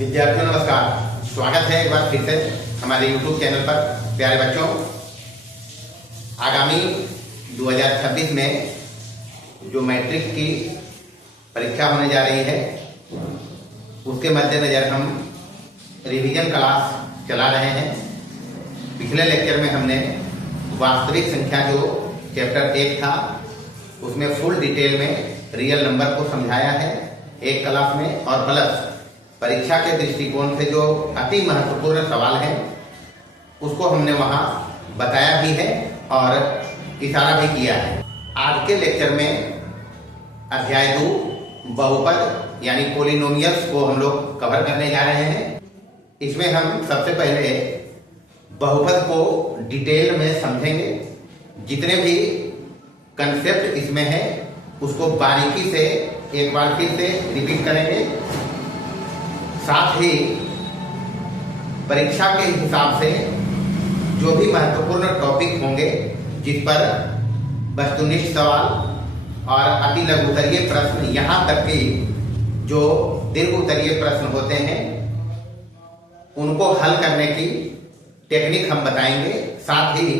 विद्यार्थियों नमस्कार, स्वागत है एक बार फिर से हमारे YouTube चैनल पर। प्यारे बच्चों, आगामी 2026 में जो मैट्रिक की परीक्षा होने जा रही है उसके मद्देनजर हम रिवीजन क्लास चला रहे हैं। पिछले लेक्चर में हमने वास्तविक संख्या जो चैप्टर 1 था उसमें फुल डिटेल में रियल नंबर को समझाया है एक क्लास में, और प्लस परीक्षा के दृष्टिकोण से जो अति महत्वपूर्ण सवाल है उसको हमने वहां बताया भी है और इशारा भी किया है। आज के लेक्चर में अध्याय 2 बहुपद यानी पोलिनोमियल्स को हम लोग कवर करने जा रहे हैं। इसमें हम सबसे पहले बहुपद को डिटेल में समझेंगे। जितने भी कंसेप्ट इसमें है उसको बारीकी से एक बार फिर से रिपीट करेंगे। साथ ही परीक्षा के हिसाब से जो भी महत्वपूर्ण टॉपिक होंगे जिस पर वस्तुनिष्ठ सवाल और अति लघु उत्तरीय प्रश्न, यहाँ तक कि जो दीर्घ उत्तरीय प्रश्न होते हैं उनको हल करने की टेक्निक हम बताएंगे। साथ ही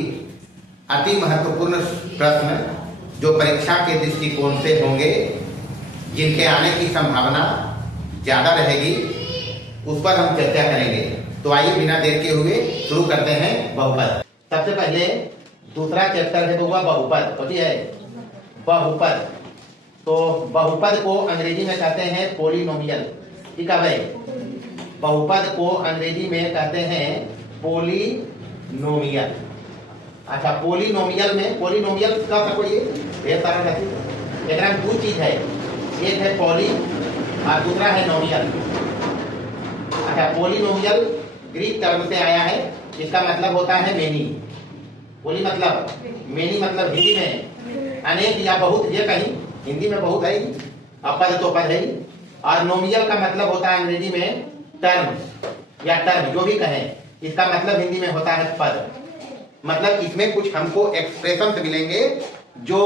अति महत्वपूर्ण प्रश्न जो परीक्षा के दृष्टिकोण से होंगे, जिनके आने की संभावना ज्यादा रहेगी, उस पर हम चर्चा करेंगे। तो आइए बिना देर के हुए शुरू करते हैं बहुपद। सबसे पहले दूसरा चैप्टर है बहुपद। होती है बहुपद। तो बहुपद को अंग्रेजी में कहते हैं पोलिनोमियल। ठीक है भाई, बहुपद को अंग्रेजी में कहते हैं पोलिनोमियल। अच्छा, पोलिनोमियल में पोलिनोमियल का सबको ये ढेर सारा रहती है। दो चीज है, एक है पॉली और दूसरा है नोमियल। अच्छा, पोलिनोमियल ग्रीक टर्म से आया है, इसका मतलब होता है मेनी। पोली मतलब मेनी, मतलब हिंदी में अनेक या बहुत, ये कहीं हिंदी में बहुत है, और पद तो पद है। और नोमियल का मतलब होता है अंग्रेजी में टर्म या टर्म, जो भी कहें, इसका मतलब हिंदी में होता है पद। मतलब इसमें कुछ हमको एक्सप्रेशन मिलेंगे जो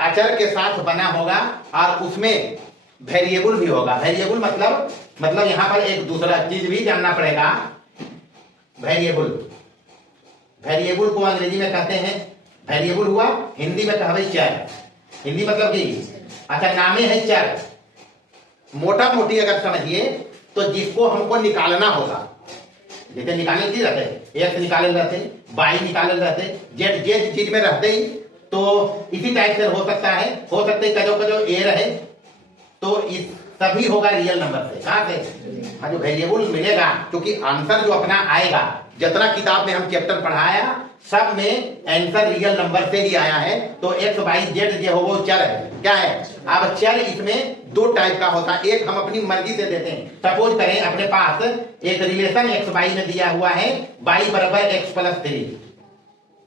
अचर के साथ बना होगा और उसमें वेरिएबल भी होगा। वेरिएबल मतलब यहाँ पर एक दूसरा चीज भी जानना पड़ेगा। वेरिएबल को अंग्रेजी में कहते हैं, वेरिएबल हुआ हिंदी में कहवे चर। हिंदी मतलब कि अच्छा नामे है चर। मोटा मोटी अगर समझिए तो जिसको हमको निकालना होगा, जैसे निकालने की रहते, एक्स निकाले रहते, वाई निकाले रहते, जेड चीज में रहते ही, तो इसी टाइप से हो सकता है कजो ए रहे, तो इस तभी होगा रियल नंबर से। कहां से? हाँ, जो वेरिएबल मिलेगा, क्योंकि आंसर जो अपना आएगा, जितना किताब में हम चैप्टर पढ़ाया सब में आंसर रियल नंबर से ही आया है। तो एक्स वाई जेड जो हो वो चर है। क्या है? अब चर इसमें दो टाइप का होता है। एक हम अपनी मर्जी से देते हैं। सपोज करें अपने पास एक रिलेशन एक्स वाई में दिया हुआ है, वाई बराबर एक्स प्लस 3,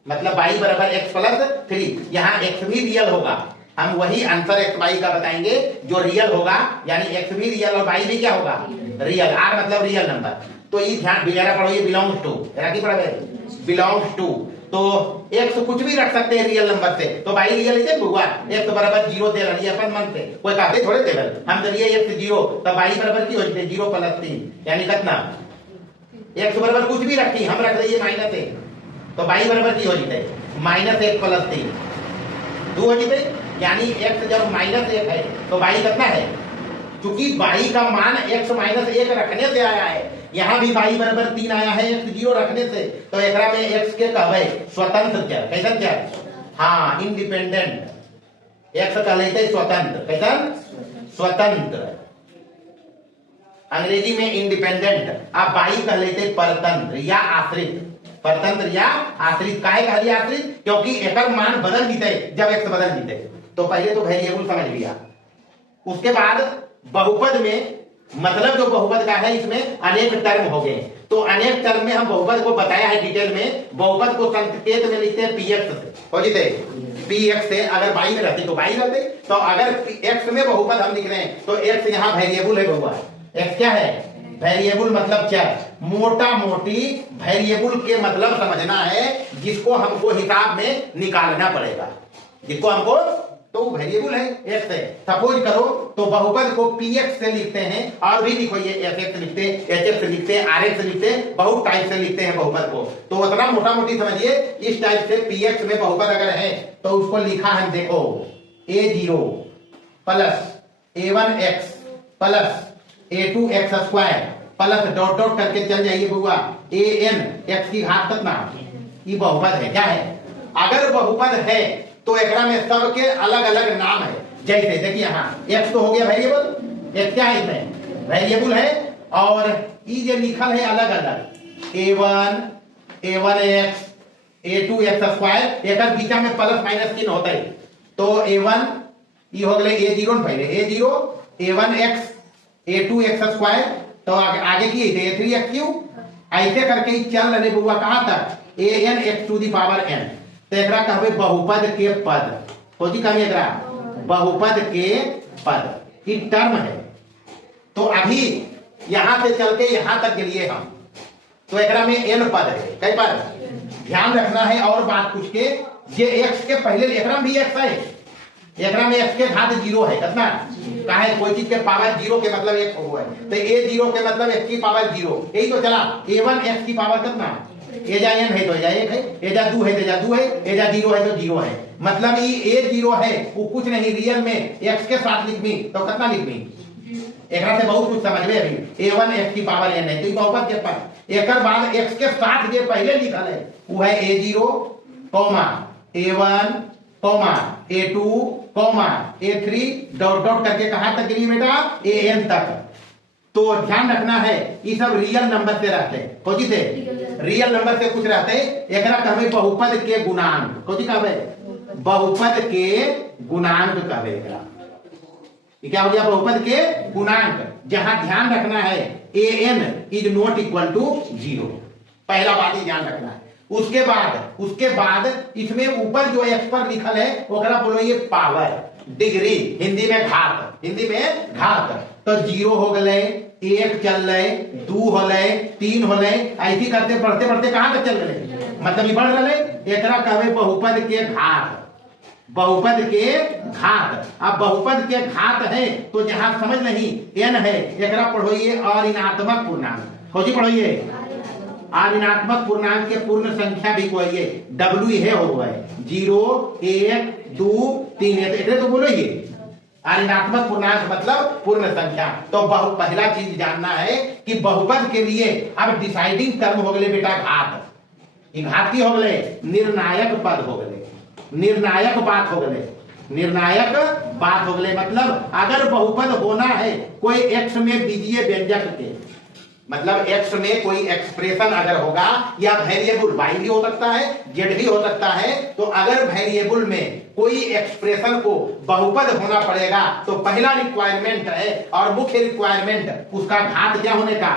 मतलब वाई बराबर एक्स प्लस 3। यहाँ एक्स भी रियल होगा, हम वही आंसर एक्स वाई का बताएंगे जो रियल होगा, यानी एक्स भी रियल और वाई भी क्या होगा? रियल। आर मतलब रियल नंबर। तो ये ध्यान बिगाड़ा पढ़ो, ये बिलोंग्स टू, बिलोंग्स टू। तो एक्स कुछ भी रख सकते हैं रियल नंबर से, तो वाई रियल है हुआ। एक्स बराबर 0 दे रही है अपन मन से, कोई कहते थोड़े टेबल हम चलिए एक्स 0, तब वाई बराबर की होती है 0 प्लस 3, यानी कितना? एक्स बराबर कुछ भी रखती, हम रख रही है -1, तो वाई बराबर की हो जाते -1 प्लस 3 2 हो जाते, यानी x जब -1 है तो y कितना है? क्योंकि y का मान x -1 रखने से आया है, यहाँ भी y बराबर 3 आया है x 0 रखने से, तो एकरा में x के कहवे स्वतंत्र चर। कैसा चर? हाँ, इंडिपेंडेंट। x कह लेते स्वतंत्र। कैसा? स्वतंत्र। अंग्रेजी में इंडिपेंडेंट। अब y कह लेते परतंत्र या आश्रित। परतंत्र या आश्रित। काहे कह दिया आश्रित? क्योंकि एकर मान बदल जीते जब x बदल जीते। तो पहले तो वेरिएबल समझ लिया। उसके बाद बहुपद में मतलब जो बहुपद का है, इसमें अनेक टर्म हो गए। तो अनेक टर्म में हम बहुपद को बताया है डिटेल में। बहुपद को संकेत में लिखते हैं px से। हो जीते px से, अगर y में रहते तो y रहते, तो अगर x में बहुपद हम लिख रहे हैं तो x यहाँ वेरिएबल है। बहुआ x क्या है? वेरिएबल मतलब चर। मोटा मोटी वेरिएबल के मतलब समझना है जिसको हमको हिसाब में निकालना पड़ेगा, जिसको हमको तो वो वेरिएबल है, एक्स है। सपोज करो तो बहुपद को px से लिखते हैं, और भी लिखो ये fx लिखते हैं, hx लिखते हैं, rx लिखते हैं, बहुत टाइप से लिखते हैं बहुपद को। तो उतना मोटा मोटी समझिए, इस टाइप से px में बहुपद अगर है तो उसको लिखा है, देखो a0 plus a1x plus a2x square plus dot dot करके चल जाइए बुआ an x की घात कितना, ये बहुपद है। क्या है? अगर बहुपद है तो एकरा में सबके अलग अलग नाम है। जैसे देखिए यहाँ x तो हो गया वेरिएबल, x क्या है इसमें वेरिएबल है, और ये जो लिखल है अलग अलग a1 a1x a2x स्क्वायर, एक बीचा में प्लस माइनस चिन्ह होता है। तो a1 ये हो गए a0 पहले a0 a1x a2x स्क्वायर, तो आगे की a3x क्यू, ऐसे करके ही चल रहे बुआ कहां तक an x to the power n। तो एकरा कहबे बहुपद के पद, खोजी कभी एकरा बहुपद के पद की टर्म है। तो अभी यहां से चल के यहां तक के लिए हम, तो एकरा में n पद है, कई पद ध्यान रखना है। और बात कुछ के ये x के पहले एकरा में भी x है, एकरा में x के घात 0 है, कितना काहे कोई चीज के पावर 0 के मतलब एक हुआ है, तो a0 के मतलब x की पावर 0, यही तो चला। a1 x की पावर कितना, एजा n है तो एजा 1 है, एजा 2 है तो एजा 2 है, एजा 0 है तो 0 है। मतलब ये a0 है वो कुछ नहीं, रियल में x के साथ लिखमी तो कितना लिखमी, एकरा से बहुत कुछ समझ में अभी। a1 x की पावर n है तो बहुपद के पद। एकर बाद x के साथ जो पहले लिखल है वो है a0 a1 a2 a3 dot dot करके कहां तक लिए बेटा an तक। तो ध्यान रखना है ये सब रियल नंबर से रहते हैं, कोची से रियल नंबर से कुछ रहते हैं। एकरा कहबे बहुपद के गुणांक, कोची कहबे बहुपद के गुणांक कहबे एकरा। ये क्या हो गया बहुपद के गुणांक, जहां ध्यान रखना है an is not equal to 0, पहला बात ही ध्यान रखना है। उसके बाद इसमें ऊपर जो x पर लिखल है ओकरा बोलो ये पावर, डिग्री, हिंदी में घात। तो 0 हो गए, 1 चल रहे, 2 हो गए, 3 हो गए, ऐसी करते पढ़ते पढ़ते कहां तक चल गए, मतलब ये बढ़ रहे। एकरा कहबे बहुपद के घात, बहुपद के घात। अब बहुपद के घात है तो जहां समझ नहीं n है, एकरा पढ़ोइए अऋणात्मक पूर्णांक, खोजी पढ़ोइए अऋणात्मक पूर्णांक के पूर्ण संख्या भी कोई w है हो गए 0 1 2 3 है, तो बोलो ये अऋणात्मक पूर्णांक मतलब पूर्ण संख्या। तो पहला चीज जानना है कि बहुपद के लिए अब डिसाइडिंग टर्म हो गए बेटा घात। ये घात की हो गए निर्णायक पद हो गए, निर्णायक बात हो गए, निर्णायक बात हो गए। मतलब अगर बहुपद होना है कोई x में बीजीय व्यंजक के, मतलब x में कोई एक्सप्रेशन अगर होगा, या वेरिएबल y भी हो सकता है z भी हो सकता है, तो अगर वेरिएबल में कोई एक्सप्रेशन को बहुपद होना पड़ेगा तो पहला रिक्वायरमेंट है और मुख्य रिक्वायरमेंट उसका घात क्या होने का,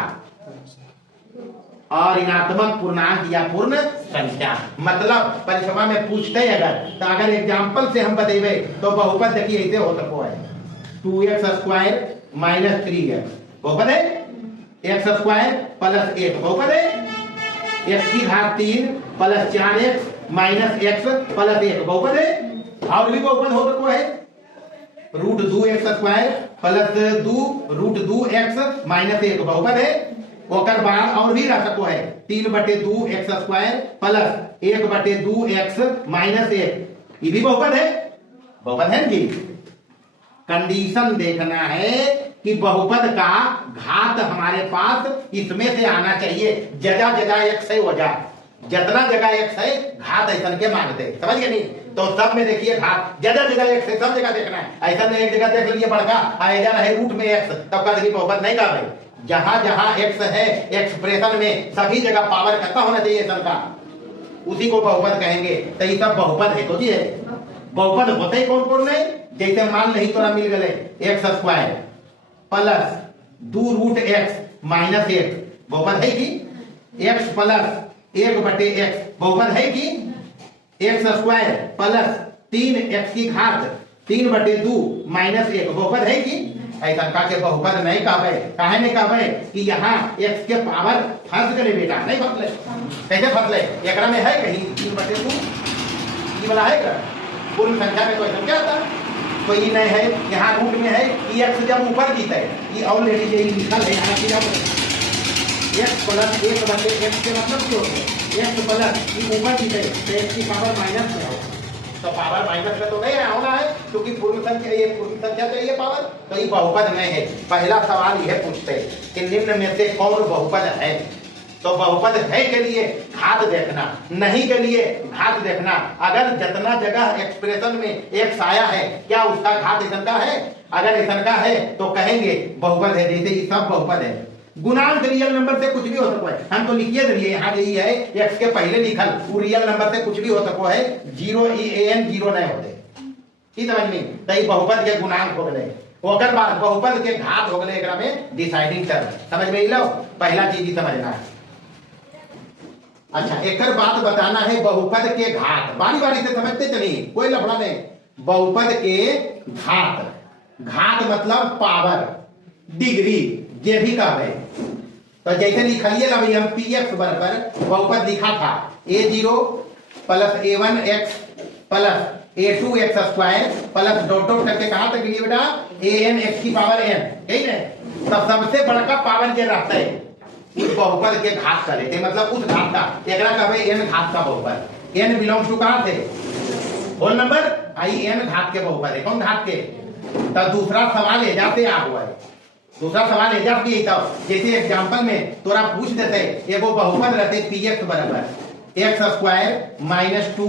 और ऋणात्मक पूर्णांक या पूर्ण संख्या। मतलब परीक्षा में पूछते अगर, तो अगर एग्जांपल से हम बतेबे तो बहुपद देखिए ऐसे हो सको है 2x स्क्वायर माइनस 3x बहुपद है, x स्क्वायर प्लस 1 बहुपद है, x की घात 3 plus 4x minus x plus 1 बहुपद है। और भी बहुपद हो सको है root 2x square plus 2 root 2x minus 1 बहुपद है। ओकर बाद और भी रह सको है 3/2x square plus 1/2x minus 1, ये भी बहुपद है, बहुपद है जी। कंडीशन देखना है कि बहुपद का घात हमारे पास इसमें से आना चाहिए, जगह जगह x है वजह, जितना जगह x है घात ऐसा के मांगते, समझ गए नहीं। तो सब में देखिए घात जगह जगह x है, सब जगह देखना है। ऐसा नहीं एक जगह देख लीजिए बड़का आएगा है रूट में x, तब का देखिए बहुपद नहीं का भाई। जहां जहां x है एक्सप्रेशन में सभी जगह पावर कितना होना चाहिए सबका, उसी को बहुपद कहेंगे। तो ये सब बहुपद है, तो जी है बहुपद होते ही कौन कौन नहीं, जैसे मान नहीं तोरा मिल गए x square plus 2 root x minus 1 बहुपद है कि, x प्लस 1/x बहुपद है कि, x स्क्वायर प्लस 3x की घात 3/2 माइनस 1 बहुपद है कि। ऐसा का के बहुपद नहीं कहबे, काहे नहीं कहबे कि यहाँ x के पावर फंस गए बेटा, नहीं फंसले, कैसे फंसले, एकरा में है कहीं 3/2 ये वाला है क्या पूर्ण संख्या में, तो ऐसा क्या होता है तो ई नहीं है, यहाँ रूट में है ई एक्स जब ऊपर जीते ये ऑलरेडी ये लिखल है यहाँ की एक्स प्लस एक बटे एक्स के मतलब क्या होता है एक्स प्लस ई ऊपर जीते तो एक्स की पावर माइनस में हो, तो पावर माइनस में तो नहीं होना है क्योंकि पूर्ण संख्या ये पूर्ण संख्या चाहिए पावर, तो ये बहुपद नहीं है। पहला सवाल यह पूछते कि निम्न में से कौन बहुपद है, तो बहुपद है के लिए घात देखना, नहीं के लिए घात देखना। अगर जितना जगह एक्सप्रेशन में एक्स आया है क्या उसका घात इतन का है, अगर इतन का है तो कहेंगे बहुपद है, जैसे ये सब बहुपद है। गुणांक रियल नंबर से कुछ भी हो सको है, हम तो लिखिए दिए यहाँ यही है एक्स के पहले लिखल वो रियल नंबर से कुछ भी हो सको है, जीरो एन जीरो नहीं होते, की समझ में, तो ये बहुपद के गुणांक हो गए। ओकर बाद बहुपद के घात हो गए, एकरा में डिसाइडिंग टर्म समझ में लो, पहला चीज ही समझना है। अच्छा एक बात बताना है बहुपद के घात, बारी बारी से समझते चलिए कोई लफड़ा नहीं। बहुपद के घात, घात मतलब पावर, डिग्री ये भी कह रहे, तो जैसे लिखिए ना भाई हम पी एक्स बराबर बहुपद लिखा था A zero plus A one X plus A two X square plus dot dot करके कहा तक लिए बेटा ए एन एक्स की पावर एन, ठीक है। तब सबसे बड़का पावर ये रहता है उस बहुपद के घात का लेते, मतलब उस घात का एकरा कहबे एन घात का बहुपद, एन बिलोंग्स टू कहां थे होल नंबर, आई एन घात के बहुपद है, कौन घात के। तब दूसरा सवाल है जाते आ हुआ है, दूसरा सवाल है जब भी तब जैसे एग्जांपल में तोरा पूछ देते एगो बहुपद रहते पी एक्स बराबर x square minus two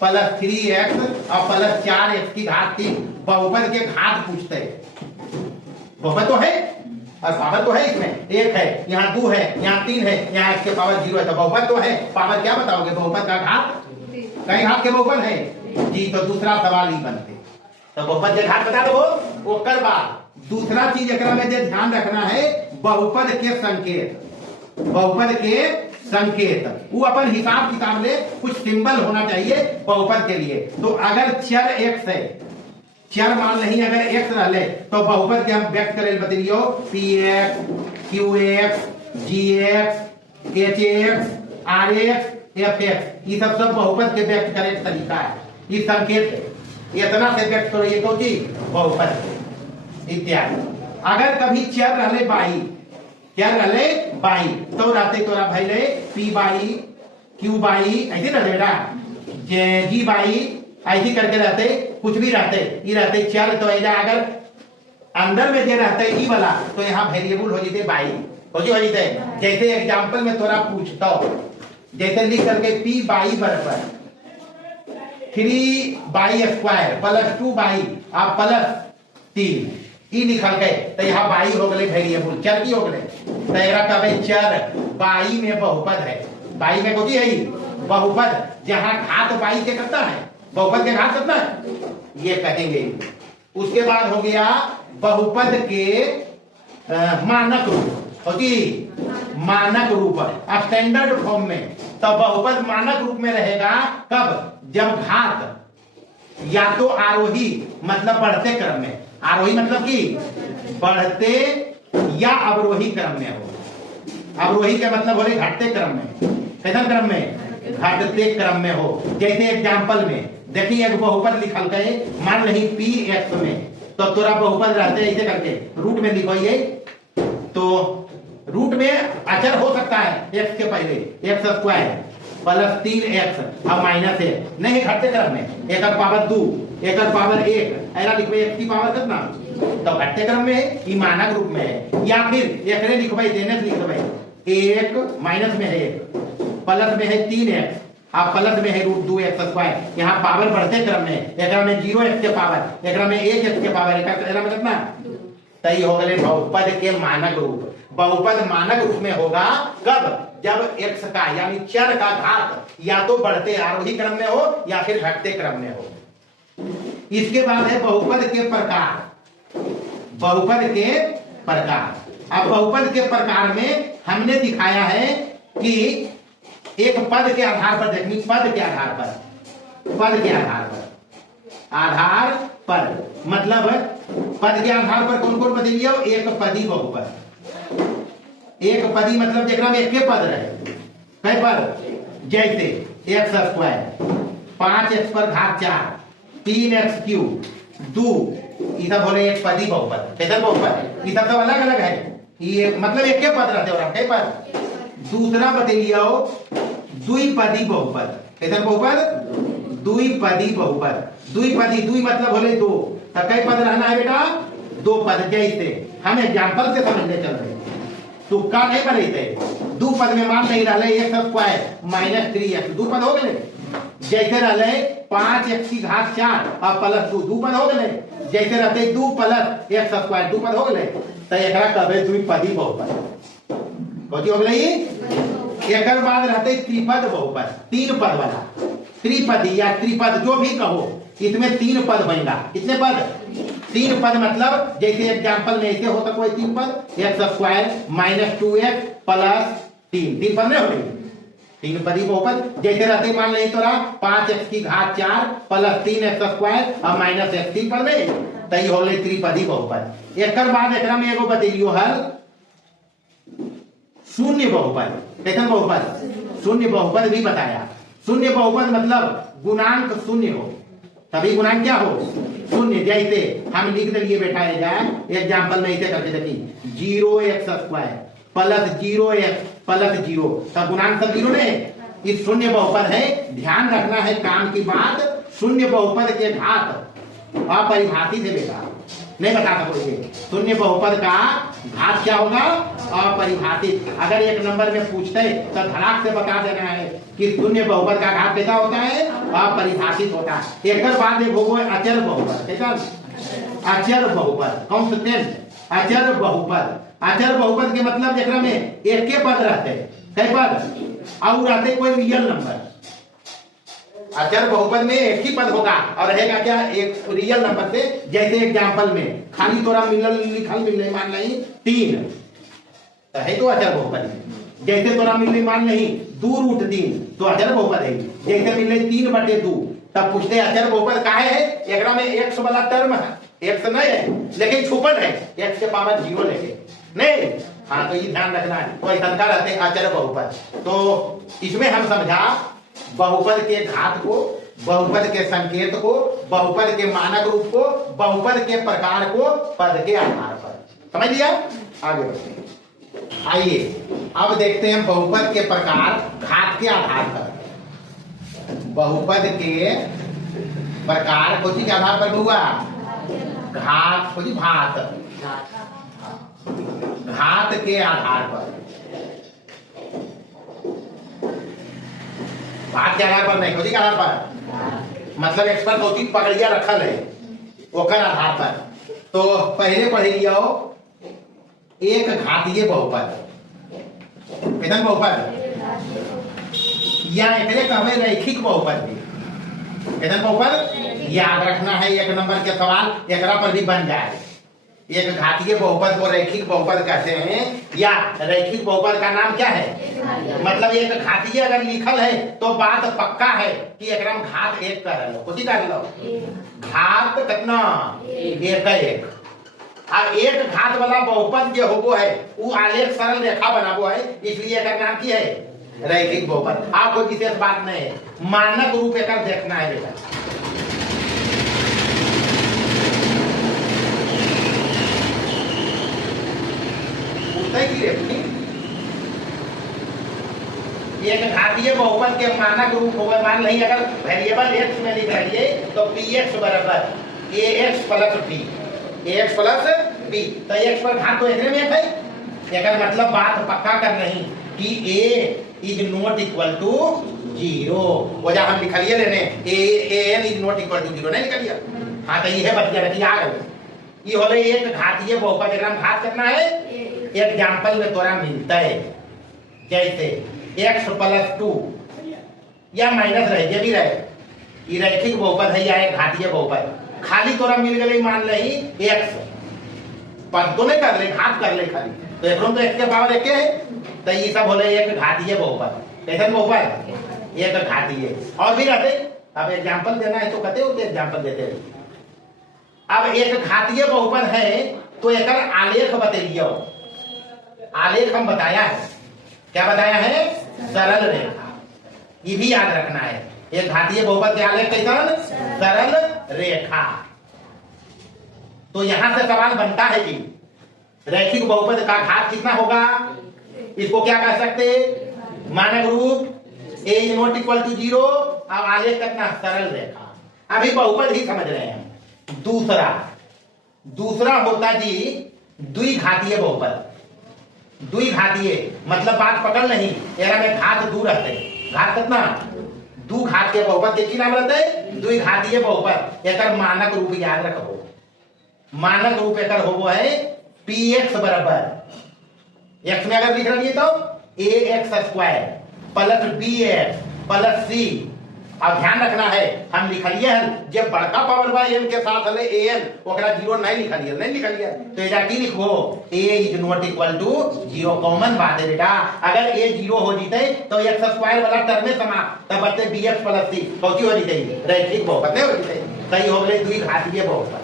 plus three x और प्लस चार एक्स की घात 3, बहुपद के घात पूछते बहुपद तो है और पावर तो है, इसमें एक है यहाँ 2 है यहाँ 3 है यहाँ एक्स के पावर 0 है, तो बहुपद तो है, पावर क्या बताओगे, बहुपद का घात कई घात के बहुपद है जी, तो दूसरा सवाल ही बनते, तो बहुपद के घात बता दो। ओकर बाद दूसरा चीज एकरा में जो ध्यान रखना है बहुपद के संकेत, बहुपद के संकेत वो अपन हिसाब किताब ले कुछ सिंबल होना चाहिए बहुपद के लिए। तो अगर चर एक्स है, चर मान नहीं अगर एक्स रहले तो बहुपद के हम व्यक्त करें बतलियो P X Q X G X H X R X F X, ये सब बहुपद के व्यक्त करे तरीका है, ये संकेत इतना से व्यक्त करो ये तो जी बहुपद इत्यादि। अगर कभी चर रहले बाई, चर रहले बाई तो रहते तोरा भैले पी बाई क्यू बाई ऐसे रहते बेटा, जी बाई ऐसे करके रहते, कुछ भी रहते ये रहते चर, तो अगर अंदर में जो रहते ई वाला तो यहाँ वेरिएबल हो जाते बाई हो जाते। जैसे एग्जांपल में तोरा पूछता जैसे लिख करके पी बाई बराबर 3 बाई स्क्वायर प्लस 2 बाई और प्लस 3 ई निकल गए, तो यहाँ बाई हो गए वेरिएबल चर की हो गए, तो कहते चर बाई में बहुपद है, बाई में कोई है बहुपद, जहां घात बाई के कितना है, बहुपद के घात कितना है ये कहेंगे। उसके बाद हो गया बहुपद के मानक रूप, होती मानक रूप स्टैंडर्ड फॉर्म में, तो बहुपद मानक रूप में रहेगा कब, जब घात या तो आरोही मतलब बढ़ते क्रम में, आरोही मतलब कि बढ़ते या अवरोही क्रम में हो, अवरोही का मतलब बोले घटते क्रम में, कैसा क्रम में, घटते क्रम में हो। जैसे एग्जांपल में देखिए एक बहुपद लिखल गए मान नहीं पी एक्स में, तो तोरा बहुपद रहते ऐसे करके रूट में लिखो ये, तो रूट में अचर हो सकता है एक्स के पहले एक्स स्क्वायर प्लस 3x और माइनस 1 नहीं घटते क्रम में, एक पावर 2 एक पावर 1 ऐसा लिखो एक्स की पावर कितना, तो घटते क्रम में है, ये मानक रूप में है। या फिर एकरे लिखो देने लिखो एक माइनस में है 1 प्लस में है 3x और प्लस में है रूट 2x स्क्वायर, यहाँ पावर बढ़ते क्रम में, एक में 0x के पावर, एक में 1x के पावर, एक में कितना, तय हो गए बहुपद के मानक रूप। बहुपद मानक रूप में होगा कब, जब x का यानी चर का घात या तो बढ़ते आरोही क्रम में हो या फिर घटते क्रम में हो। इसके बाद है बहुपद के प्रकार, बहुपद के प्रकार। अब बहुपद के प्रकार में हमने दिखाया है कि एक पद के आधार पर देखनी, पद के आधार पर, पद के आधार पर मतलब पद के आधार पर कौन कौन बदलिए, एक पदी बहुपद, एक पदी मतलब जेकरा में एक पद रहे, कई पद, जैसे एक्स स्क्वायर 5x पर घात 4 3x क्यूब दू, ये सब बोले एक पदी बहुपद। कैसे बहुपद? ये सब अलग अलग है, ये मतलब एक के पद रहते हो कई पद। दूसरा बतलियो द्विपदी बहुपद। कैसे बहुपद? द्विपदी बहुपद। द्विपदी, द्वि मतलब बोले दो, तब कई पद रहना है बेटा? दो पद। जैसे हम एग्जाम्पल से समझने चल रहे, तुक्का नहीं बनेते, दो पद में मान नहीं रहे एक्स स्क्वायर माइनस 3x, दो पद हो गए। जैसे रहे 5x की घात 4 और प्लस 2, दो पद हो गए। जैसे रहते 2 प्लस x स्क्वायर, दो पद हो गए। तो एकरा कहबे द्विपदी बहुपद। कौन हो गई? एक बाद रहते त्रिपद बहुपद, तीन पद वाला। त्रिपदी या त्रिपद जो भी कहो, इसमें तीन पद बनेगा। कितने पद? तीन पद मतलब जैसे एग्जाम्पल में ऐसे होता कोई तीन पद, x square minus 2x plus 3, तीन पद में हो गई तीन पदी बहुपद। जैसे रहते मान ली तोरा 5x की घात 4 प्लस 3x स्क्वायर और माइनस x, तीन पद में तय हो गई त्रिपदी बहुपद। एक बाद एकरा में एगो बतेलियो हल शून्य बहुपद। कैसन बहुपद? शून्य बहुपद भी बताया। शून्य बहुपद मतलब गुणांक शून्य हो, तभी गुणांक क्या हो? शून्य। जैसे हम लिख दिए बैठा है एग्जाम्पल में ऐसे करके देखिए 0x square plus 0x plus 0, तब गुणांक सब 0 नहीं। इस शून्य बहुपद है, ध्यान रखना है काम की बात। शून्य बहुपद के घात अपरिभाषित है बेटा, नहीं बता सकोगे। शून्य बहुपद का घात क्या होगा? अपरिभाषित। अगर एक नंबर में पूछते तो धड़ाक से बता देना है कि शून्य बहुपद का घात कैसा होता है? अपरिभाषित होता है। एक बाद एक होगा अचर बहुपद। कैसा? अचर बहुपद। कौन सा? अचर बहुपद। अचर बहुपद के मतलब जेकरा में एक के पद रहते, कई पद और रहते कोई रियल नंबर। अचर बहुपद में एक ही पद होगा और रहेगा क्या? एक रियल नंबर से। जैसे एग्जाम्पल में खाली तोरा मिलल लिखल मिलने मान नहीं 3 तो है तो अचर बहुपद। जैसे तोरा मिलने मान नहीं 2√3 तो अचर बहुपद है। जैसे मिलने 3/2 तब पूछते अचर बहुपद काहे है? एकरा में x वाला टर्म है, x नहीं है लेकिन छुपल है, x के पावर 0 लेके नहीं। हाँ तो ये ध्यान रखना है, कोई शंका रहते अचर बहुपद। तो इसमें हम समझा बहुपद के घात को, बहुपद के संकेत को, बहुपद के मानक रूप को, बहुपद के प्रकार को पद के आधार पर। समझ लिया? आगे बढ़ते हैं। आइए अब देखते हैं बहुपद के प्रकार घात के आधार पर। बहुपद के प्रकार कौन के आधार पर हुआ? घात कौन? घात। घात के आधार पर, घात के आधार पर नहीं, कौन के आधार पर? मतलब एक्स पर कौन पकड़िया रखल है ओकर आधार पर। तो पहले पढ़ लियो एक घातीय बहुपद। कितन बहुपद? या एकरे कहवे रैखिक बहुपद भी। कितन बहुपद? याद रखना है, एक नंबर के सवाल एकरा पर भी बन जाए। एक घातीय बहुपद को रैखिक बहुपद कहते हैं, या रैखिक बहुपद का नाम क्या है? मतलब एक घातीय अगर लिखल है तो बात पक्का है कि एकरा में घात एक कर लो। कुछ कर लो घात कितना? एक। अब एक घात वाला बहुपद जो होबो है वो आलेख सरल रेखा बनाबो है, इसलिए एकर नाम की है? रैखिक बहुपद। आप कोई विशेष बात नहीं है, मानक रूप एकर देखना है बेटा। एक घातीय बहुपद के मानक रूप होगा, मान ली अगर वेरिएबल x में लिख रही तो px बराबर ax plus b, ax plus b। तो x पर घात तो एकरे में है। एकर मतलब बात पक्का कर नहीं कि a is not equal to 0। वजह हम लिखलिए लेने an is not equal to 0 नहीं लिखलिए। हाँ तो ये बतिया रखिए आ गए। ये होले एक घातीय बहुपद, एकरा में घात कितना है? एग्जाम्पल में तोरा मिलता है जैसे x प्लस 2 या माइनस रहे जे भी रहे, ये रैखिक बहुपद है या एक घातीय बहुपद। खाली तोरा मिल गई मान ली x, पद तो नहीं कर ले, घात कर ले खाली, तो एक तो x के पावर 1 है। तो ये सब होले एक घातीय बहुपद। कैसे बहुपद? एक घातीय। और भी रहते, अब एग्जाम्पल देना है तो कहते होते एग्जाम्पल देते रहे। अब एक घातीय बहुपद है तो एक आलेख बतेलियो। आलेख हम बताया है, क्या बताया है? सरल रेखा। ये भी याद रखना है, एक घातीय बहुपद के आलेख कैसा? सरल रेखा। तो यहां से सवाल बनता है कि रैखिक बहुपद का घात कितना होगा। इसको क्या कह सकते, मानक रूप ए इज नॉट इक्वल टू 0। अब आलेख कितना, सरल रेखा। अभी बहुपद ही समझ रहे हैं। दूसरा होता जी द्विघातीय बहुपद। द्विघातीय मतलब बात पकड़ नहीं, एरा में घात दूर रहते, घात कितना, दू घात के बहुपद के नाम रहते द्विघातीय बहुपद। एकर मानक रूप याद रखो, मानक रूप एकर होबो है px बराबर x में अगर लिख रही तो ax square plus bx plus c। अब ध्यान रखना है, हम लिखलिए हैं जब बड़का पावर बा n के साथ हले an ओकरा 0 नहीं लिखलिए तो एजा की लिखबो a is not equal to 0। Common बात है बेटा, अगर a 0 हो जीते तो x स्क्वायर वाला टर्म में समाप्त, तब बचते bx प्लस c कौची हो जीते, रैखिक बहुपद नहीं हो जीते। सही हो गए द्विघातीय बहुपद।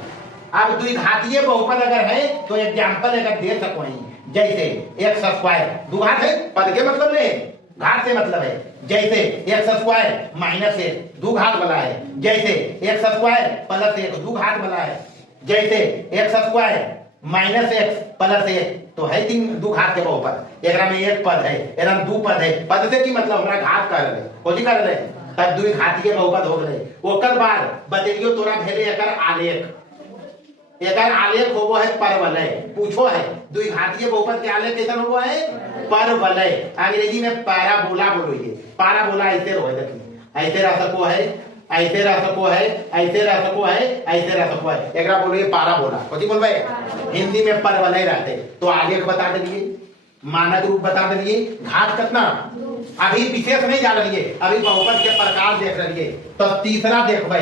अब द्विघातीय बहुपद अगर है तो एग्जांपल अगर दे सको, जैसे एक्स स्क्वायर दो घात है, पद के मतलब ले, घात से मतलब है। जैसे एक्स स्क्वायर माइनस एक दो घात वाला है, जैसे एक्स स्क्वायर प्लस एक दो घात वाला है, जैसे x square minus x plus एक तो है तीन दो घात के बहुपद। एकरा में एक पद है, एकरा में दो पद है। पद से की मतलब हमरा घात कर रहे, कोची कर रहे, तब द्विघातीय बहुपद हो गए। ओकर बाद बतेलियो तोरा भेले एकर आलेख। एकर आलेख होबो है परवलय। पूछो है द्विघातीय बहुपद के आलेख कैसा होबो है, परवलय। अंग्रेजी में पैराबोला बोलोगे। पैराबोला ऐसे रहो, देखिए ऐसे रह सको है, ऐसे रह सको है, ऐसे रह सको है, ऐसे रह सको है, एकरा बोलोगे पैराबोला। कथी बोलबे, हिंदी में परवलय रहते। तो आलेख बता देलिए, मानक रूप बता देलिए, घात कितना, अभी विशेष नहीं जा रही है, अभी बहुपद के प्रकार देख रही है। तो तीसरा देखबे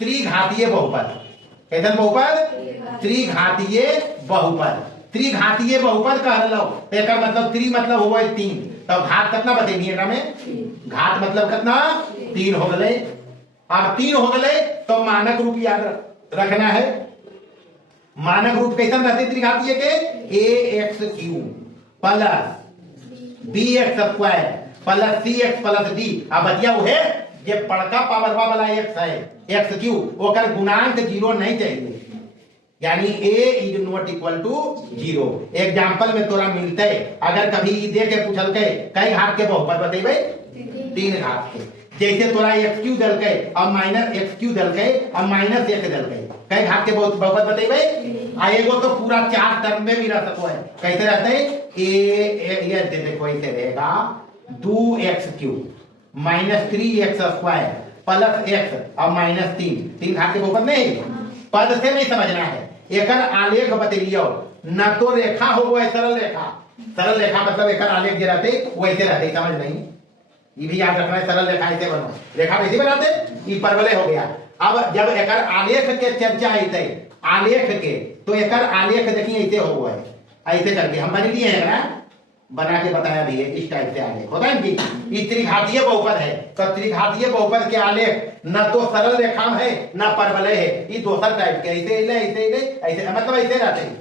त्रिघातीय बहुपद। कैसन बहुपद, त्रिघातीय बहुपद। त्रिघातीय बहुपद कह लो तो एक मतलब त्रि मतलब होगा 3, तो घात कितना बतेगी एकरा में, घात मतलब कितना 3 हो गए। अब 3 हो गए तो मानक रूप याद रखना है। मानक रूप कैसा रहते त्रिघातीय के, ax³ plus bx square plus cx plus d। अब बतिया है ये बड़का पावर वाला x है x³ ओकर गुणांक 0 नहीं चाहिए, यानी a is not equal to 0। Example में तोरा मिलते, अगर कभी दे के पूछल के कई घात के बहुपद बतेबे, 3 घात के। जैसे तोरा x³ दल के अब माइनस x³ दल के अब माइनस 1 दल के, कई घात के बहुपद बतेबे। आ एगो तो पूरा 4 टर्म में भी रह सको है। कैसे रहते हैं, ये देखो ऐसे रहेगा 2x³ minus 3x square plus x और माइनस 3 घात के बहुपद नहीं। पद से नहीं समझना है, एकर आलेख बतेलियो। न तो रेखा हो वो है सरल रेखा, सरल रेखा मतलब एकर आलेख जो रहते वैसे रहते, समझ नहीं, ये भी याद रखना है। सरल रेखा ऐसे बनो, रेखा कैसे बनाते, ये परवलय हो गया। अब जब एकर आलेख के चर्चा आते आलेख के, तो एकर आलेख देखिए ऐसे हो है, ऐसे करके हम बन लिए हैं, बना के बताया भी है। इस टाइप से आलेख होता है कि ये त्रिघातीय बहुपद है। तो त्रिघातीय बहुपद के आलेख न तो सरल रेखा है न परवलय है, ये दूसर टाइप के, ऐसे मतलब ऐसे रहते हैं।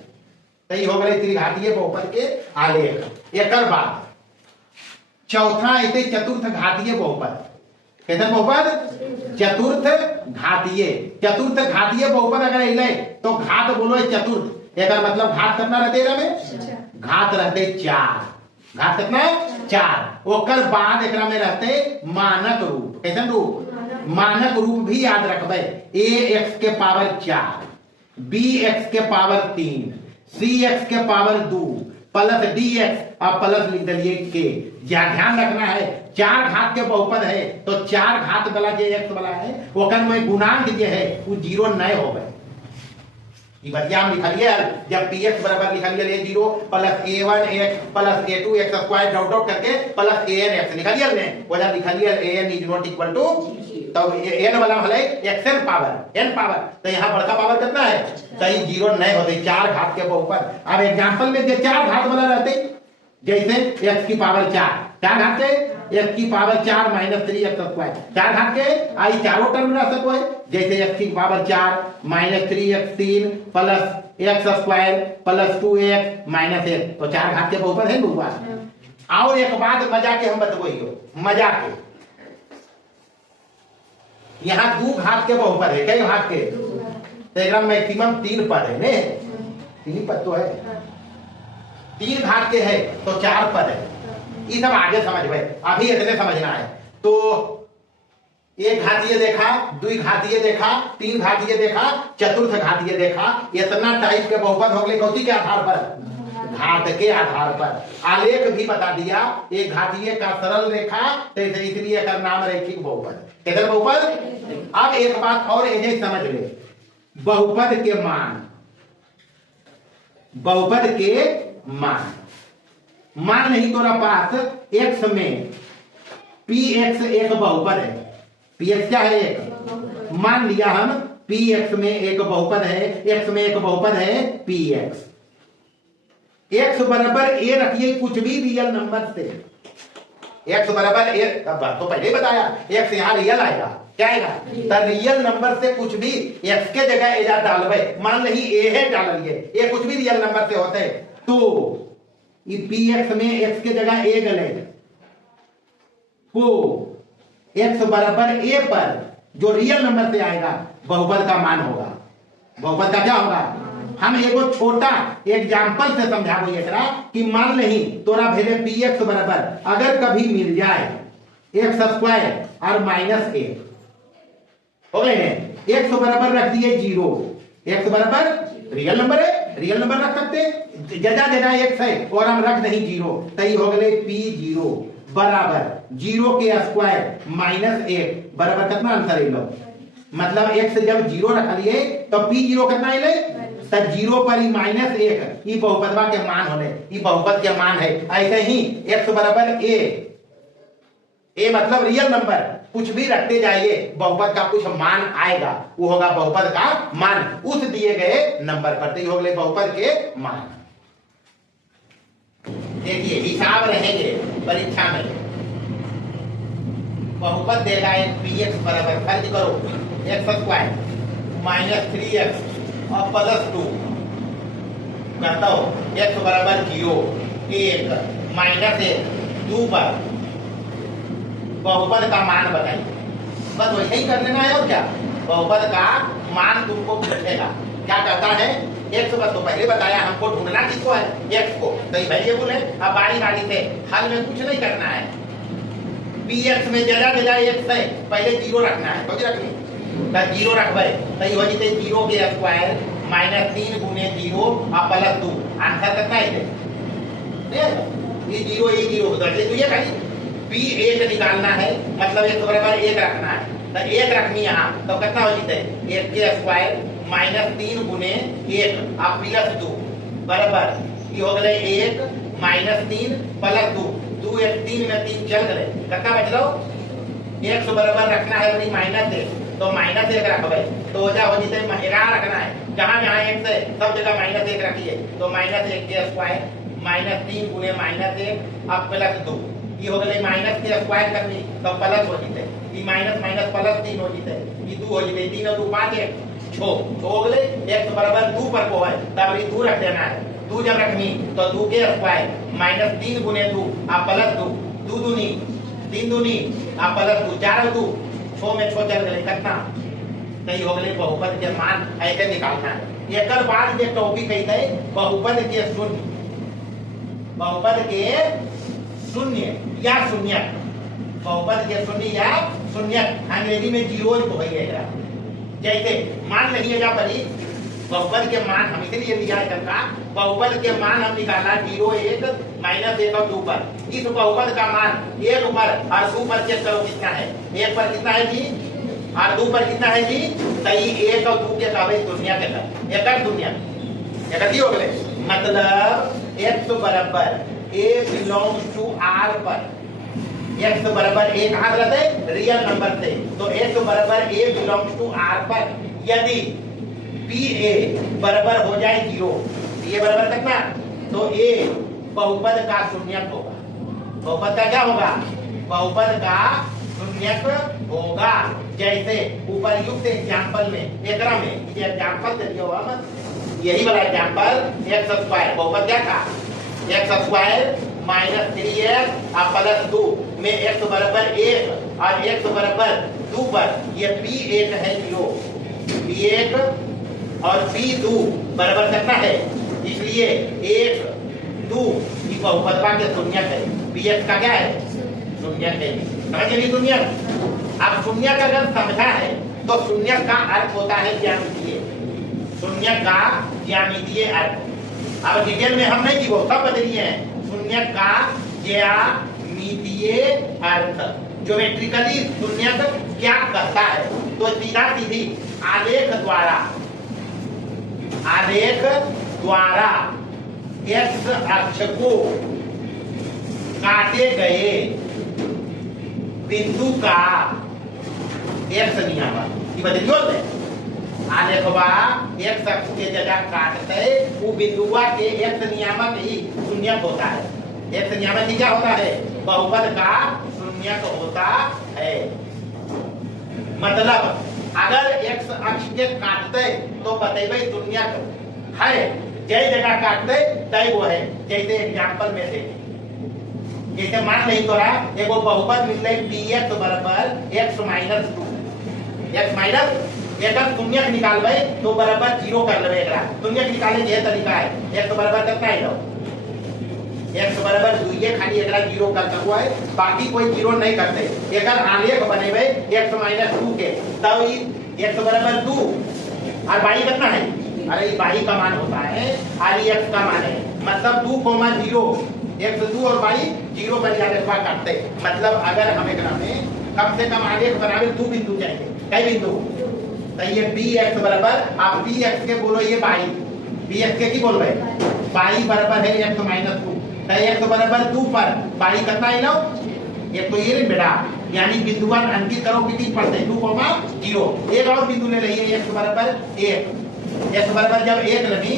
तो ये हो गए त्रिघातीय बहुपद के आलेख। एकर बाद चौथा ऐसे चतुर्थ घातीय बहुपद। कैसे बहुपद, चतुर्थ घातीय। चतुर्थ घातीय बहुपद अगर अले तो घात बोलो चतुर्थ, एकर मतलब घात कितना रहते में, घात रहते 4। घात कितना 4। ओकर बाद एकरा में रहते मानक रूप। कैसन रूप, मानक रूप भी याद रखबे। ax के पावर 4 bx के पावर 3 cx के पावर 2 प्लस dx और प्लस लिख दिए के। ध्यान रखना है 4 घात के बहुपद है तो 4 घात वाला जो x वाला है ओकर में गुणांक जो है वो 0 नहीं हो गए। हम लिखलिए जब px बराबर लिखलिए 0 plus a1 x plus a2 x square dot dot करके प्लस an x लिखलिए ने, वजह लिखलिए an is not equal to, तब n वाला हले xn पावर n पावर, तो यहाँ बड़का पावर कितना है, कहीं 0 नहीं होते, 4 घात के बहुपद। अब एग्जांपल में जो 4 घात वाला रहते, जैसे x की पावर 4 घात के, x की पावर 4 माइनस 3x स्क्वायर 4 घात के, आई चारों टर्म रह सको है। जैसे x की power 4 minus 3x3 plus x square plus 2x minus 1, तो 4 घात के बहुपद है बुआ। और एक बात मजा के हम बतबो, मजा के यहाँ 2 घात के बहुपद है, कई घात के, तो एकरा मैक्सिमम 3 पद है ने, 3 पद तो है, 3 घात के है तो 4 पद है। ये सब आगे समझबे, अभी इतने समझना है। तो 1 घातीय देखा, 2 घातीय देखा, 3 घातीय देखा, चतुर्थ घातीय देखा। इतना टाइप के बहुपद हो गए कौची के आधार पर, घात के आधार पर। आलेख भी बता दिया, 1 घातीय का सरल रेखा, तो इसलिए का नाम रैखिक बहुपद। किधर बहुपद। अब एक बात और ये समझ ले, बहुपद के मान, बहुपद के मान, मान नहीं तोरा पास x में px एक बहुपद है, px क्या है, एक। मान लिया हम px में एक बहुपद है, x में एक बहुपद है px। x बराबर a रखिए कुछ भी रियल नंबर से, x बराबर a, तो पहले बताया x यहां रियल आएगा, क्या आएगा, तो रियल नंबर से कुछ भी x के जगह ए डालबे। मान ली a है डाल लिए, a कुछ भी रियल नंबर से होते हैं, तो px में x के जगह a गले, तो x बराबर a पर जो रियल नंबर से आएगा बहुपद का मान होगा। बहुपद का क्या होगा, हम एगो छोटा एग्जाम्पल से समझाबो एकरा कि मान नहीं तोरा भेले px बराबर अगर कभी मिल जाए x स्क्वायर और -1 हो गए हैं, x बराबर रख दिए 0, x बराबर रियल नंबर है, रियल नंबर रख सकते, जगह जगह x है और हम रख नहीं 0, तो ये हो गए p0 बराबर 0 के स्क्वायर -1 बराबर कितना आंसर है लोग, मतलब x जब 0 रख लिए तो p0 कितना है, तो 0 पर ही -1 ये बहुपदवा के मान होने, ये बहुपद के मान है। ऐसे ही x बराबर a मतलब रियल नंबर, कुछ भी रखते जाइए बहुपद का कुछ मान आएगा, वो होगा बहुपद का मान उस दिए गए नंबर पर, तो ये हो गए बहुपद के मान। देखिए हिसाब रहेंगे परीक्षा में, बहुपद देगा एक px बराबर, फर्ज करो x स्क्वायर -3x और +2 कहता हो x बराबर 0 1 -1 2 पर बहुपद का मान बताइए, बस वैसे ही कर लेना है। और क्या, बहुपद का मान तुमको पूछेगा, क्या कहता है x बस, तो पहले बताया हमको ढूंढना किसको है, x को, तो ये वेरिएबल है। अब बारी बारी से हल में कुछ नहीं करना है, px में जगह जगह x है, पहले 0 रखना है, तो रखनी तो 0 रखबे, तो ये हो जैसे 0 के स्क्वायर -3 गुने 0 और +2, आंसर कितना है ये 0 ये 0 तो ये खाली p1 निकालना है, मतलब x बराबर 1 रखना है, तो 1 रखनी यहाँ, तो कितना हो जाता है 1 के स्क्वायर -3 गुने 1 और +2 बराबर ये हो गए 1 -3 +2, 2 1 3 में 3 चल गए, कितना बच लो x बराबर रखना है अपनी -1, तो -1 रखबे, तो हो जाए 11 रखना है, जहां जहां x है सब जगह -1 रखिए, तो -1 के स्क्वायर -3 गुने -1 अब +2, ये हो गए माइनस के स्क्वायर करनी तो प्लस हो जीते, ये माइनस माइनस प्लस 3 हो जीते, ये 2 हो जीते, 3 और 2 5 1 6 हो गए, x बराबर 2 पर को है, तब ये 2 रख देना है, 2 जब रखनी तो 2 के स्क्वायर -3 गुने 2 आप +2, 2 दूनी 3 दूनी आप +2, 4 और 2 6 में 6 चल गए, कितना नहीं हो गए बहुपद के मान ऐसे निकालना है। एक बाद ये टॉपिक कहते हैं बहुपद के शून्य, बहुपद के शून्य या शून्यक, बहुपद के शून्य या शून्यक, अंग्रेजी में जीरोज बोलेगा। जैसे मान लीजिए जा परी बहुपद के मान हम इसलिए लिया है का, बहुपद के मान हम निकाला 0 1 -1 और 2 पर, इस बहुपद का मान 1 पर और 2 पर चेक करो कितना है, 1 पर कितना है जी और 2 पर कितना है जी, सही 1 और 2 के काबे दुनिया के कर एक दुनिया एक हो गए, मतलब x बराबर a बिलोंग्स टू r पर, x बराबर a कहां रहता है रियल नंबर से, तो x बराबर a बिलोंग्स टू r पर यदि pa बराबर हो जाए 0, ये बराबर कितना, तो a बहुपद का शून्यक होगा, बहुपद का क्या होगा, बहुपद का शून्यक होगा। जैसे ऊपर युक्त एग्जांपल में एकरा में ये एग्जांपल दे दियो हम, यही वाला एग्जांपल x स्क्वायर बहुपद क्या था, x स्क्वायर -3x और +2 में x बराबर 1 और x बराबर 2 पर ये p1 है 0, p1 और पी दो बराबर करना है, इसलिए 1 2 ये बहुपदवा के शून्यक है। पी एक्स का क्या है? शून्यक है। समझ गए शून्यक? अब शून्यक अगर समझा है तो शून्यक का अर्थ होता है ज्यामितीय। शून्यक का ज्यामितीय अर्थ अब डिटेल में हम नहीं की, वो सब बदलिए हैं। शून्यक का ज्यामितीय अर्थ, ज्योमेट्रिकली शून्यक क्या करता है? तो सीधा सीधी आलेख द्वारा एक्स अक्ष को काटे गए बिंदु का एक्स नियामक बदलियो है। आलेखवा एक्स अक्ष के जगह काटते वो बिंदुआ के एक्स नियामक ही शून्यक होता है। एक्स नियामक ही क्या होता है? बहुपद का शून्यक होता है। मतलब अगर एक्स अक्ष के काटते तो बतेबे शून्यक है, जय जगह काटते तय वो है। जैसे एग्जाम्पल में से जैसे मान नहीं तोरा एगो बहुपद मिलते पी एक्स बराबर एक्स माइनस 2, एक्स माइनस एक शून्यक निकालबे तो बराबर 0 कर लेबे। एकरा शून्यक निकाले के तरीका है, एक्स बराबर कितना है? एक्स बराबर 2, ये खाली एकरा 0 करता हुआ है, बाकी कोई 0 नहीं करते। एकर आलेख बनेबे एक्स माइनस 2 के, तब एक्स बराबर 2 और बाई कितना है? अरे बाई का मान होता है और एक्स का मान है, मतलब 2, 0 एक्स 2 और बाई 0 पर आलेख काटते। मतलब अगर हम एकरा में कम से कम आलेख बनावे 2 बिंदु चाहिए। कई बिंदु? तो ये पी एक्स बराबर, आप पी एक्स के बोलो ये बाई, पी एक्स के की बोलबे? बाई बराबर है एक्स माइनस 2, तो एक्स बराबर 2 पर बाई कितना है लो? एक तो ये बेटा, यानी बिंदुवान अंकित करो कितनी पड़ते? 2, 0। एक और बिंदु ले रही है एक्स बराबर 1। एक्स बराबर जब 1 लगी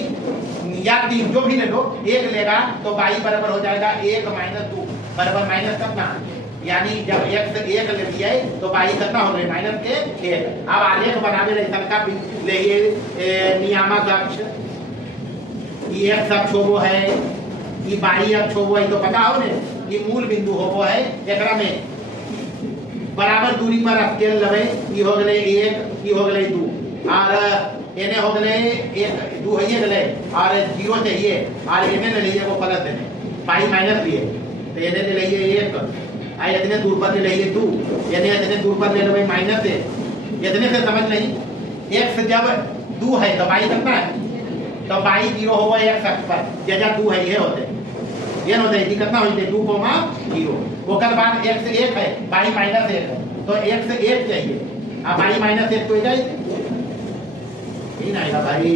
या 3 जो भी ले लो, 1 लेगा तो बाई बराबर हो जाएगा 1 माइनस 2 बराबर माइनस कितना? यानी जब एक्स 1 ले लिया तो बाई कितना हो गई? माइनस के 1। अब आलेख बनावे रहे का ले नियामक अक्ष, ये एक्स अक्ष होबो है, ये बाई अक्ष होबो है, तो पता हो ने ये मूल बिंदु होबो है। एकरा में बराबर दूरी पर स्केल लबे, ये हो गले 1, ये हो गले 2 और एने हो गले 1 2 है गले और 0 चाहिए और एने ले लिए वो प्लस देने बाई माइनस लिए, तो एने ले लिए 1 आई इतने दूर पर ले लिए 2, यानी इतने दूर पर ले लो माइनस है। इतने से समझ नहीं, एक्स जब 2 है तो बाई कितना है? तो बाई 0 होगा एक्स अक्ष पर, जगह 2 है ये होते कितना होते 2, 0। ओकर बाद एक्स 1 है, बाई माइनस 1 है, तो एक्स 1 चाहिए, अब बाई माइनस 1 तो हो जाए ही नहीं ना भाई।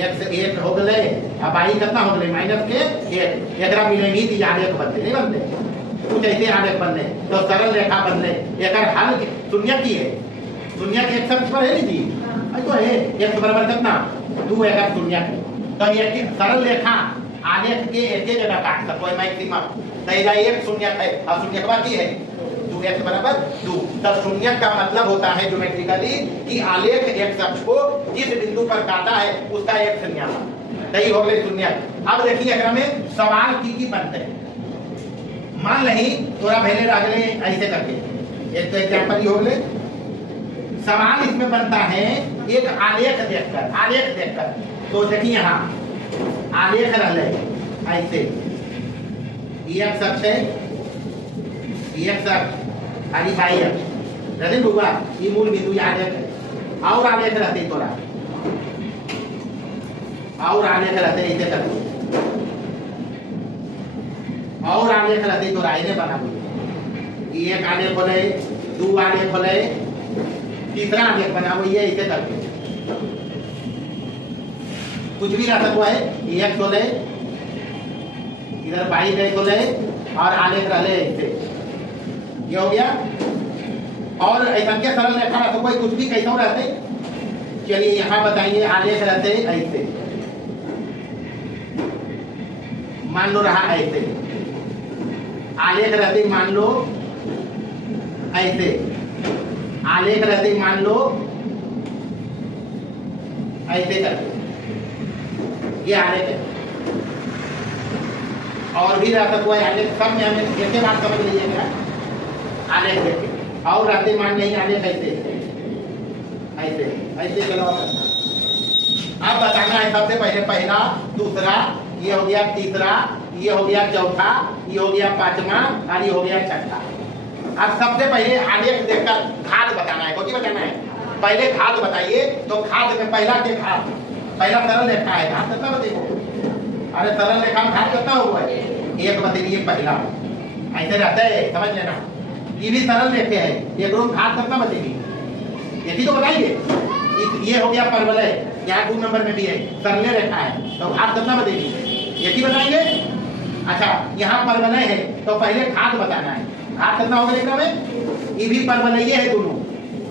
एक्स 1 हो गए अब बाई कितना हो गए? माइनस के 1। एकरा मिलेंगी कि आलेख बनते नहीं बनते? कुछ ऐसे आलेख बनने तो सरल रेखा बनने। एकर हल शून्यक की है, शून्यक एक्स अक्ष पर है नहीं जी, तो है एक्स बराबर कितना? 2 एकर शून्यक। तो ये सरल रेखा आलेख के एक जगह काट सको मैक्सिमम, तो एक शून्यक है और शून्यक की है 2x बराबर 2। तब शून्यक का मतलब होता है ज्योमेट्रिकली कि आलेख एक्स अक्ष को जिस बिंदु पर काटा है उसका एक नियामक, यही हो गए शून्यक। अब देखिए अगर में सवाल की बनते हैं, मान नहीं थोड़ा पहले अगले ऐसे करके एक तो एग्जाम्पल हो गए। सवाल इसमें बनता है एक आलेख देखकर, तो देखिए यहाँ आलेख रहे ऐसे, एक्स अक्ष है, एक्स अक्ष खाली बाई अक्ष रहते होगा, ये मूल बिंदु आलेख है। और आलेख रहते थोड़ा और आलेख रहते ऐसे करके, और आलेख रहते तो रायने बना हुई, एक आलेख बोले, 2 आलेख बोले, तीसरा आलेख बना हुई है ऐसे करके। कुछ भी रह सकता है, एक बोले इधर बाई गए बोले और आलेख रहे ऐसे, ये हो गया। और ऐसा क्या सरल रेखा रहा तो कोई कुछ भी कैसा रहते, चलिए यहाँ बताइए आलेख रहते ऐसे, मान लो रहा ऐसे, आलेख रहते मान लो ऐसे, आलेख रहते मान लो ऐसे करके, ये आलेख है। और भी रह सकता है आलेख, सब में हमें एक बात समझ लीजिएगा, आलेख देखे और रहते मान नहीं आलेख ऐसे ऐसे ऐसे चलो। अब बताना है सबसे पहले पहला, दूसरा, ये हो गया तीसरा, ये हो गया चौथा, ये हो गया पांचवा और ये हो गया छठा। अब सबसे पहले आलेख देखकर घात बताना है। कौन बताना है? पहले घात बताइए। तो घात में पहला के घात, पहला सरल रेखा है, घात कितना बताइए? अरे सरल रेखा में घात कितना हुआ है? एक बताइए पहला, ऐसे रहता है, समझ लेना। ये भी सरल रेखे है, एक रूप घात कितना बताइए? यही तो बताइए। ये हो गया परवलय, यहाँ 2 नंबर में भी है, सरल रेखा है, तो घात कितना बताइए? यही बताएंगे। अच्छा, यहाँ परवलय है तो पहले घात बताना है। घात कितना होगा रेखा में? ये भी परवलय है दोनों,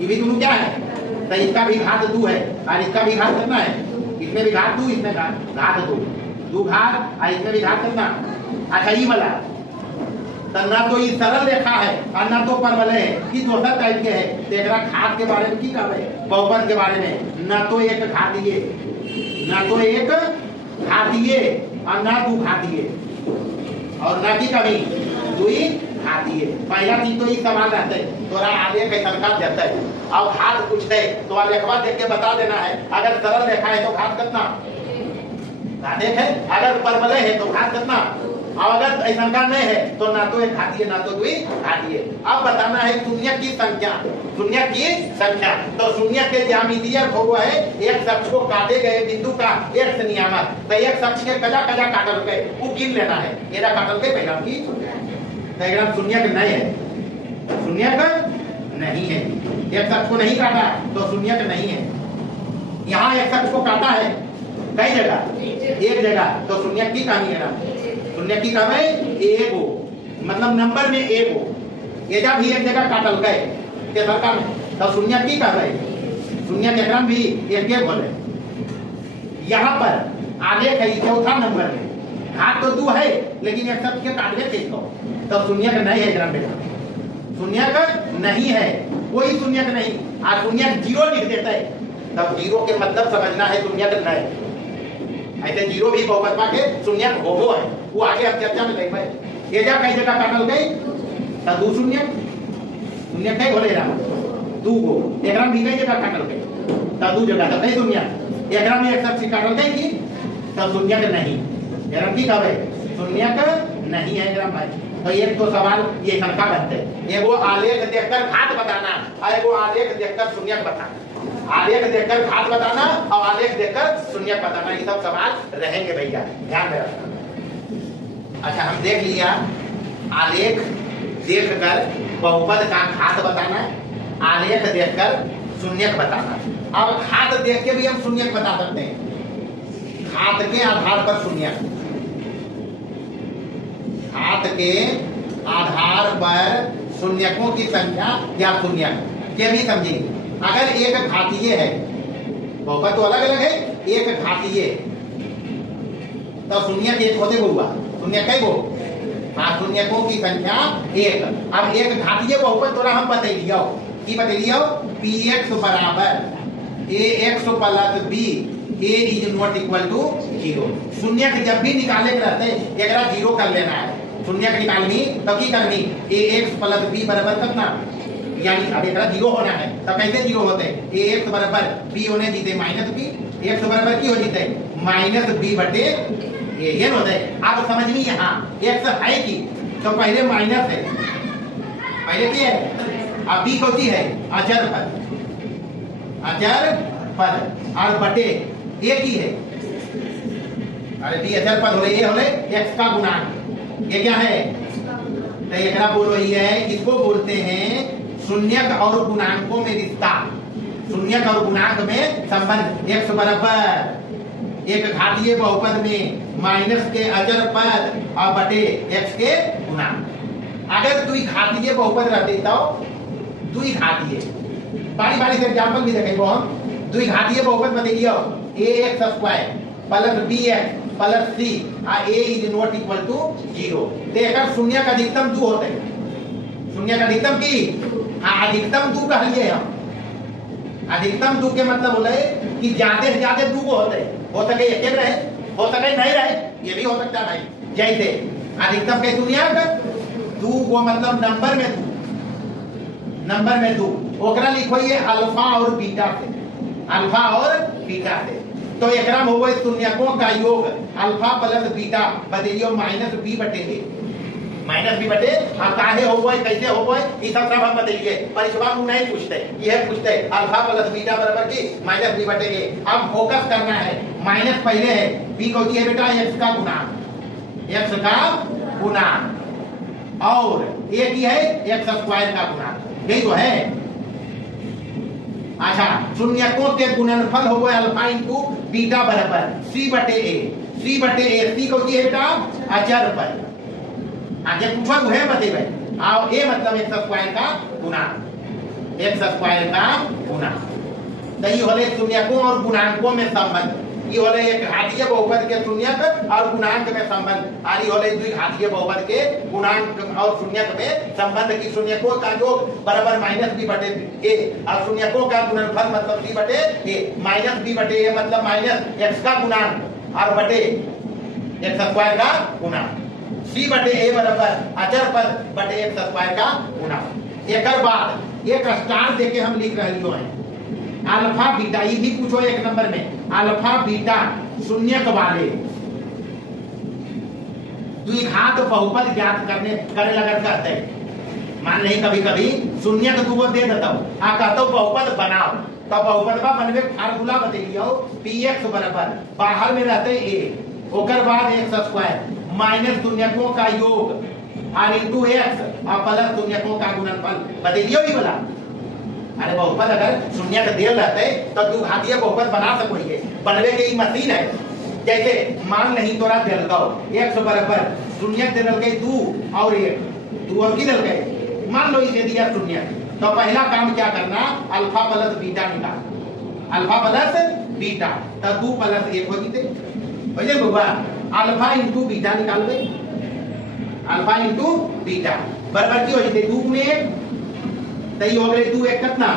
ये भी दोनों क्या है? तो इसका भी घात 2 है और इसका भी घात कितना है? इसमें भी घात 2, इसमें घात 2 घात, और इसमें भी घात कितना? अच्छा, ये वाला तो ना तो ये सरल रेखा है और ना तो परवलय है, ये दूसरा टाइप के है। देखना घात के बारे में की कहा है? बहुपद के बारे में, ना तो एक घातीय, ना तो एक घातीय और ना 2 घातीय, और ना की कमी 2 घातीय। पहला चीज तो ये सवाल रहता है, तोरा आगे कैसा घात देता है। अब घात पूछते है तो आलेखवा देख के बता देना है। अगर सरल रेखा है तो घात कितना? घात 1 है। अगर परवलय है तो घात कितना? और अगर ऐसा नहीं है तो ना तो एक घातीय ना तो 2 घातीय। अब बताना है शून्य की संख्या, शून्य की संख्या। तो शून्य के ज्यामितीय हो है एक शख्स को काटे गए बिंदु का एक नियामक। तो एक शख्स के कजा कजा काटल गए वो गिन लेना है। ये काटल गए पहला की डायग्राम शून्य का नहीं है, शून्य का नहीं है। एक शख्स को नहीं काटा तो शून्य का नहीं है। यहाँ एक शख्स को काटा है कई जगह, एक जगह, तो शून्य की कहानी है ना? शून्य की कम है एक हो, मतलब नंबर में एक हो। ये जब भी एक जगह काटल गए के सरकार में तो शून्य की कम है, शून्य के क्रम भी एक एक बोले। यहाँ पर आलेख है चौथा नंबर में, घात तो 2 है लेकिन एक शब्द के काटने थे तो शून्य का नहीं है क्रम बेटा, शून्य का नहीं है, कोई शून्य का नहीं। आज शून्य 0 लिख देता है तब 0 के मतलब समझना है शून्य का नहीं। ऐसे 0 भी बहुपद के शून्य हो है, वो आगे अब चर्चा में ले पाए। ये जा कई जगह काटल गई तो 2 शून्य, शून्य कई बोले रहा 2 को, एकरा भी कई जगह काटल गई तो 2 जगह तो कई शून्य, एकरा में एक शब्द काटल गई की तो शून्य का नहीं। एकरा की कहे शून्य का नहीं है एकरा भाई। तो एक तो सवाल ये शंका बनते हैं, एगो आलेख देखकर घात बताना और एगो आलेख देखकर शून्य बताना। आलेख देखकर घात बताना और आलेख देखकर शून्य बताना, ये सब सवाल रहेंगे भैया, ध्यान में रखना। अच्छा, हम देख लिया आलेख देखकर बहुपद का घात बताना, आलेख देखकर शून्यक बताना। अब घात देख के भी हम शून्यक बता सकते हैं, घात के आधार पर शून्यक, घात के आधार पर शून्यकों की संख्या या शून्यक के भी समझेंगे। अगर एक घातीय है, बहुपद तो अलग अलग है, एक घातीय तो शून्यक एक होते हुआ शून्य कई गो? हाँ, शून्यकों की संख्या 1। अब एक घातीय बहुपद थोड़ा हम बता लिया की बता लिया px बराबर ax plus b a is not equal to 0। शून्य जब भी निकाले के रहते एक 0 कर लेना है। शून्य निकालनी तो की करनी ax प्लस b बराबर कितना, यानी अब एक 0 होना है तो कैसे 0 होते हैं? ax बराबर b होने जीते माइनस b, x बराबर की हो जीते माइनस b बटे ये होता है। आप समझ में यहाँ x है की तो पहले माइनस है, पहले क्या है? अब b होती है अचर पद, अचर पद और बटे एक ही है। अरे b अचर पद हो रही है, x का गुणांक, ये क्या है? तो एक बोल रही है, इसको बोलते हैं शून्यक और गुणांकों में रिश्ता, शून्यक और गुणांक में संबंध। x बराबर एक घातीय बहुपद में माइनस के अचर पद और बटे x के गुणांक। अगर दुई घातीय बहुपद रहते तो दुई घातीय, बारी बारी से एग्जांपल भी देखेंगे हम। दुई घातीय बहुपद बताइए ax square plus bx plus c और a is not equal to 0। देखकर शून्य का अधिकतम 2 होते हैं, शून्य का अधिकतम की अधिकतम 2 कहलिए हम। अधिकतम 2 के मतलब बोले कि ज्यादा से ज्यादा 2 होते हैं, हो सके एक रहे, हो सके नहीं रहे, ये भी हो सकता है। जैसे अधिकतम के शून्य 2 को मतलब नंबर में 2, नंबर में 2 ओकरा लिखो ये अल्फा और बीटा से, अल्फा और बीटा से। तो एकरा में होवे शून्यकों का योग अल्फा प्लस बीटा बदलियो माइनस बी बटे ए, माइनस बी बटे अब काहे होवे कैसे होवे ई सब हम बतइए। परीक्षा में नहीं पूछते, यह पूछते अल्फा प्लस बीटा बराबर की माइनस बी बटे ए। अब फोकस करना है, माइनस पहले है, बी को दिए बेटा एक्स का गुणांक, एक्स का गुणांक, और ए की है एक्स स्क्वायर का गुणांक, यही तो है। अच्छा, शून्यकों के गुणनफल हो गए अल्फा इंटू बीटा बराबर सी बटे ए, सी बटे ए, सी को दिए बेटा अचर पर, आगे पूछा है बतेबे। आओ ए मतलब एक्स स्क्वायर का गुणांक, एक्स स्क्वायर का गुणांक। तो ये होले शून्यकों और गुणांकों में संबंध, ये होले एक घातीय बहुपद के शून्यक और गुणांक में संबंध, आरी होले द्विघातीय बहुपद के गुणांक और शून्यक में संबंध की शून्यकों का योग बराबर माइनस बी बटे ए और शून्यकों का गुणनफल मतलब सी बटे ए, माइनस बी बटे ए मतलब माइनस एक्स का गुणांक और बटे एक्स स्क्वायर का गुणांक, सी बटे ए बराबर अचर पद बटे एक्स स्क्वायर का गुणांक। एक बाद एक स्टार देके हम लिख रहे हैं अल्फा बीटा, ये भी पूछो एक नंबर में, अल्फा बीटा शून्यक वाले द्विघात बहुपद ज्ञात करने करे लगन कहते हैं। मान नहीं कभी कभी शून्यक दूगो दे देता हूं आ कहता हूं बहुपद बनाओ, तो बहुपद का बनवे फार्मूला बतलियो पी एक्स बराबर बाहर में रहते ए ओकर बाद एक्स स्क्वायर माइनस शून्यकों का योग आर इंटू एक्स और प्लस शून्यकों का गुणनफल बतलियो ही बोला। अरे बहुपद अगर शून्य का देल रहते तो द्विघातीय बहुपद बना सकोगे, बनवे के मशीन है। जैसे मान नहीं तोरा दिल गो एक्स बराबर शून्य दे गए 2 और 1, 2 और की दिल गए, मान लो इसे दिया शून्य, तो पहला काम क्या करना अल्फा प्लस बीटा निकाल, अल्फा प्लस बीटा तो 2 प्लस 1 हो जीते भैया बउआ, अल्फा इंटू बीटा निकाल दे, अल्फा इंटू बीटा बराबर की हो जीते 2 में 1 तई हो गए 2 1 कितना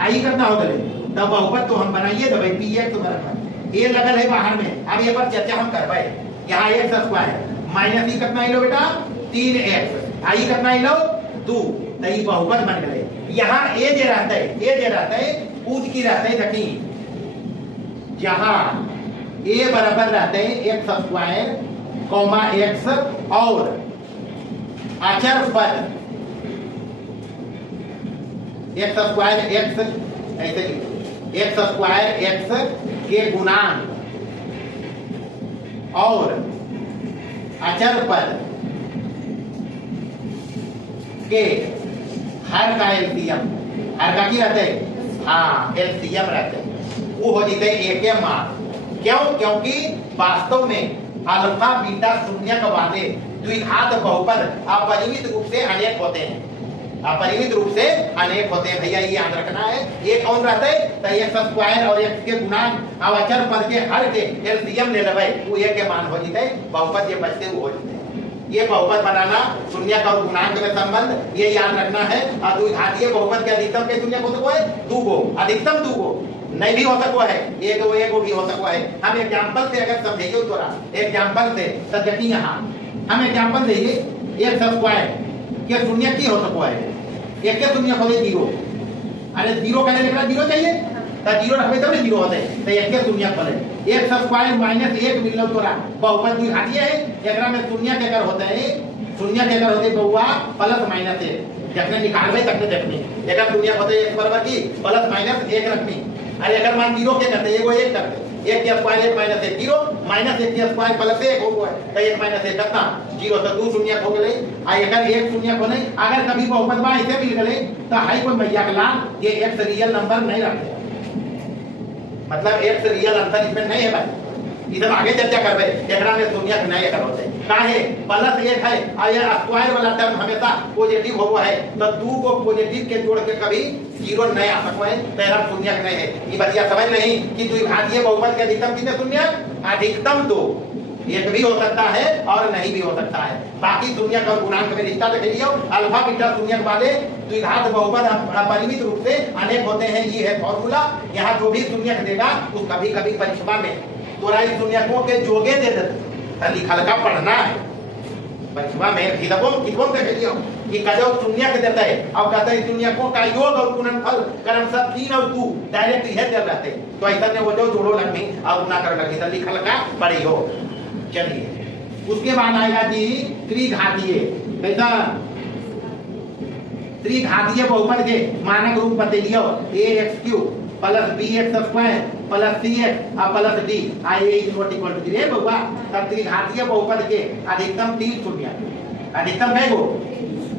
आई कितना हो गए, तब बहुपद तो हम बनाइए तो भाई पी एक्स बराबर ए लगल है बाहर में। अब ये पर चर्चा हम करवाए, यहाँ एक्स स्क्वायर माइनस ई कितना लो बेटा 3x आई कितना लो 2, तई बहुपद बन गए। यहाँ ए जे रहता है, ए जे रहता है पूछ की रहता है देखी, जहाँ ए बराबर रहते हैं एक्स स्क्वायर कॉमा एक्स और अचर पद एक्स स्क्वायर एक्स, ऐसे एक्स स्क्वायर एक्स के गुणांक और अचर पद के हर का एलसीएम, हर का की रहते हैं हाँ एलसीएम रहते हैं, वो हो जाते हैं एक के मान। क्यों? क्योंकि वास्तव में अल्फा बीटा शून्यक वाले द्विघात बहुपद अपरिमित रूप से अनेक होते हैं, अपरिमित रूप से अनेक होते हैं भैया, ये याद रखना है। ये कौन रहते हैं तो एक्स स्क्वायर और एक्स के गुणांक और अचर पद के हर के एलसीएम ले लेवे, वो एक के मान हो जीते बहुपद ये बचते वो हो जीते। ये बहुपद बनाना शून्यक और गुणांक में संबंध ये याद रखना है। और द्विघातीय बहुपद के अधिकतम के शून्यक हो सको है 2 गो, अधिकतम 2 गो नहीं भी हो सको है, एक भी हो सको है। हम एग्जाम्पल से अगर समझेंगे थोड़ा एग्जाम्पल से तो देखिए यहाँ हम एग्जाम्पल देंगे एक्स स्क्वायर के शून्य की हो सको है, एक के शून्य हो 0, अरे 0 कहने लगा 0 चाहिए तो 0 रखबे तब 0 होते तो एक के शून्य बोले एक्स स्क्वायर माइनस 1 मिलो तोरा बहुपद द्विघातीय है, एकरा में शून्य के अगर होते हैं शून्य के अगर होते बहुआ प्लस माइनस 1 जखने निकालबे तखने देखने एकर शून्य होते x बराबर की प्लस माइनस 1 रखनी। अरे अगर मान 0 के करते एगो 1 करते 1 के स्क्वायर 1 माइनस 1 0 माइनस 1 के स्क्वायर प्लस 1 हो गया तो 1 माइनस 1 कितना 0 तो 2 शून्य हो गए। आ अगर 1 शून्य हो नहीं, अगर कभी बहुपद बा ऐसे मिल गए तो हाई कोई मैया के लाल ये x रियल नंबर नहीं रखते, मतलब x रियल आंसर इसमें नहीं है भाई, इधर आगे चर्चा करबे। एकरा में शून्य नहीं एकर होते काहे प्लस 1 है और ये स्क्वायर वाला टर्म हमेशा पॉजिटिव होवा है, तो 2 को पॉजिटिव के जोड़ के कभी 0 नहीं आ सको है, तेरा शून्य नहीं है। ये बतिया समझ नहीं कि द्विघातीय बहुपद के अधिकतम कितने शून्य, अधिकतम 2, एक भी हो सकता है और नहीं भी हो सकता है। बाकी शून्यक और गुणांक में रिश्ता देख लियो, अल्फा बीटा शून्यक वाले द्विघात बहुपद अपरिमित रूप से अनेक होते हैं, ये है फॉर्मूला। यहाँ जो भी शून्यक देगा वो कभी कभी परीक्षा में तोरा शून्यकों के जोगे दे देते, लिखल का पढ़ना है परीक्षा में किताबों से लियो कि कजो शून्य के देते और कहते हैं शून्यकों का योग और गुणनफल क्रमशः 3 और 2 डायरेक्ट यह दे रहते तो ऐसा ने वो जो जोड़ो लगनी और ना कर लगी तो लिखल का पड़ी हो। चलिए उसके बाद आएगा जी त्रिघातीय। कैसा त्रिघातीय बहुपद के मानक रूप बतलियो ax³ plus bx² plus cx और प्लस d रे बउआ। तब त्रिघातीय बहुपद के अधिकतम 3 शून्य अधिकतम है वो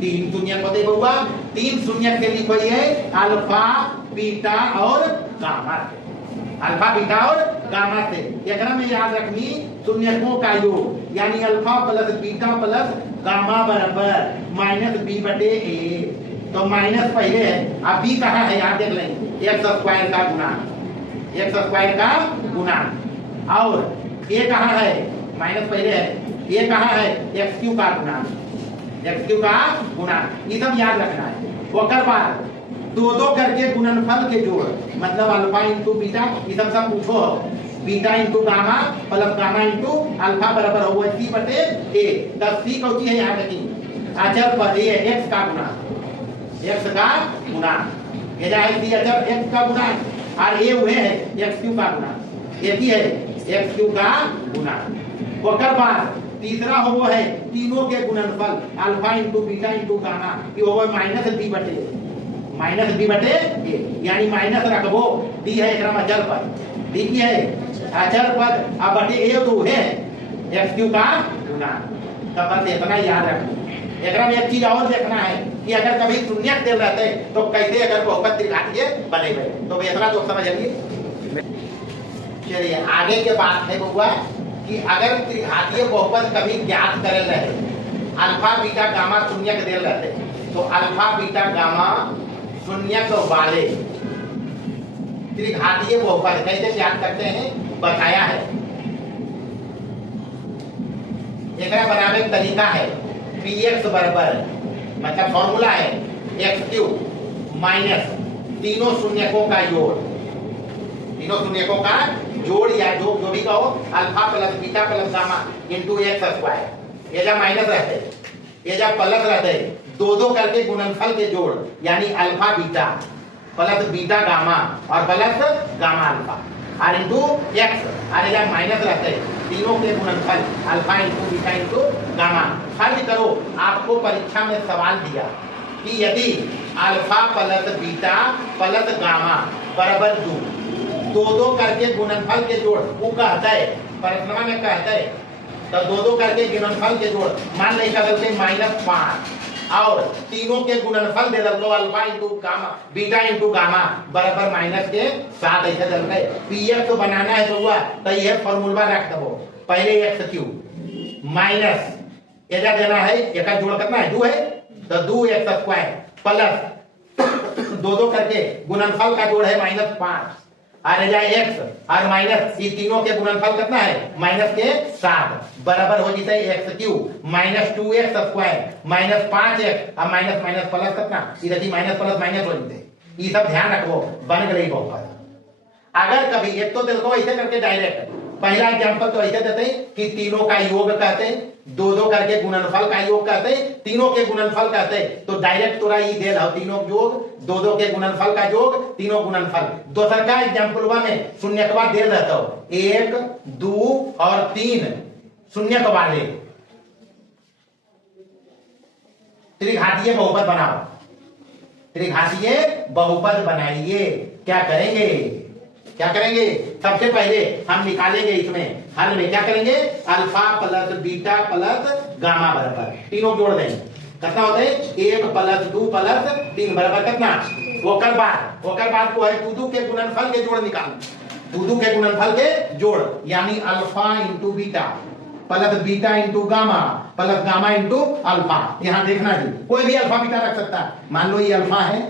3 शून्य होते बउआ। 3 शून्य के लिए कोई है अल्फा बीटा और गामा अल्फा बीटा और गामा से एकरा में याद रखनी शून्यकों का योग यानी alpha plus beta plus gamma बराबर -b/a। तो माइनस पहले है अब b कहाँ है याद देख लें x² का गुणा x² का गुणा और a कहाँ है माइनस पहले है a कहाँ है x³ का गुणा x³ का गुणा ये सब याद रखना है। ओकर बाद दो करके गुणनफल के जोड़ मतलब अल्फा इंटू बीटा ये सब पूछो beta into gamma plus gamma into alpha बराबर हो c/a। 10 कौची है यहाँ रखी अचर पद ये x का गुणा x का गुणा ये जाए सी अचर x का गुणा और ये हुए है x³ का गुणा ये भी है x³ का गुणा। ओकर बाद तीसरा हो वो है तीनों के गुणनफल alpha into beta into gamma ये हो -b/a यानी माइनस रखबो d है एकरा में अचर पद d की है अचर पद अब बटे a तो है x³ का गुणा। तब बस इतना याद रखना। एकरा में एक चीज और देखना है कि अगर कभी शून्य दे रहते तो कैसे अगर बहुपद त्रिघातीय बनेगा तो इतना तो समझ लीजिए। चलिए आगे के बात है बउआ कि अगर त्रिघातीय बहुपद कभी ज्ञात करे रहे अल्फा बीटा गामा शून्य के दे रहते तो अल्फा बीटा गामा शून्य वाले त्रिघातीय बहुपद कैसे ज्ञात करते हैं बताया है। एकरा बनाने का तरीका है px बराबर मतलब फॉर्मूला है x³ माइनस तीनों शून्यकों का जोड़ तीनों शून्यकों का जोड़ या जो भी कहो alpha plus beta plus gamma into x²। ये जब माइनस रहते ये जब प्लस रहते दो करके गुणनफल के जोड़ यानी alpha beta plus beta gamma और प्लस गामा अल्फा और इंटू x और जब माइनस रहते तीनों के गुणनफल alpha into beta into gamma. फर्ज करो आपको परीक्षा में सवाल दिया कि यदि alpha plus beta plus gamma बराबर 2 करके गुणनफल के जोड़ वो कहता है प्रश्न में कहता है तो 2 करके गुणनफल के जोड़ मान नहीं करते -5 और तीनों के गुणनफल दे दो alpha into gamma beta into gamma बराबर -7 ऐसे दल गए px तो बनाना है तो हुआ तो ये फॉर्मूला रख दो पहले x³ माइनस एजा देना है एक जोड़ करना है 2 है तो 2x² प्लस 2 करके गुणनफल का जोड़ है -5 और जाए x और माइनस ये तीनों के गुणनफल कितना है -7 बराबर हो जाता है x³ -2x² -5x और माइनस माइनस प्लस कितना इधर माइनस प्लस माइनस हो जाते ये सब ध्यान रखो बन गई बहुपद। अगर कभी एक तो देखो ऐसे करके डायरेक्ट पहला एग्जांपल तो ऐसे देते कि तीनों का योग कहते हैं 2 करके गुणनफल का योग कहते हैं तीनों के गुणनफल कहते हैं तो डायरेक्ट तोरा ये दे रहा तीनों योग 2 के गुणनफल का योग तीनों गुणनफल। दूसरा का एग्जांपल में शून्य के बाद दे रहता हो 1 2 और 3 शून्य के वाले त्रिघातीय बहुपद बनाओ त्रिघातीय बहुपद बनाइए। क्या करेंगे सबसे पहले हम निकालेंगे इसमें हल में क्या करेंगे alpha plus beta plus gamma बराबर तीनों जोड़ देंगे कितना होता है 1 प्लस 2 प्लस 3 बराबर कितना। ओकर बाद को है 2 के गुणनफल के जोड़ निकाल 2 के गुणनफल के जोड़ यानी alpha into beta plus beta into gamma plus gamma into alpha. यहां देखना जी कोई भी अल्फा बीटा रख सकता है मान लो ये अल्फा है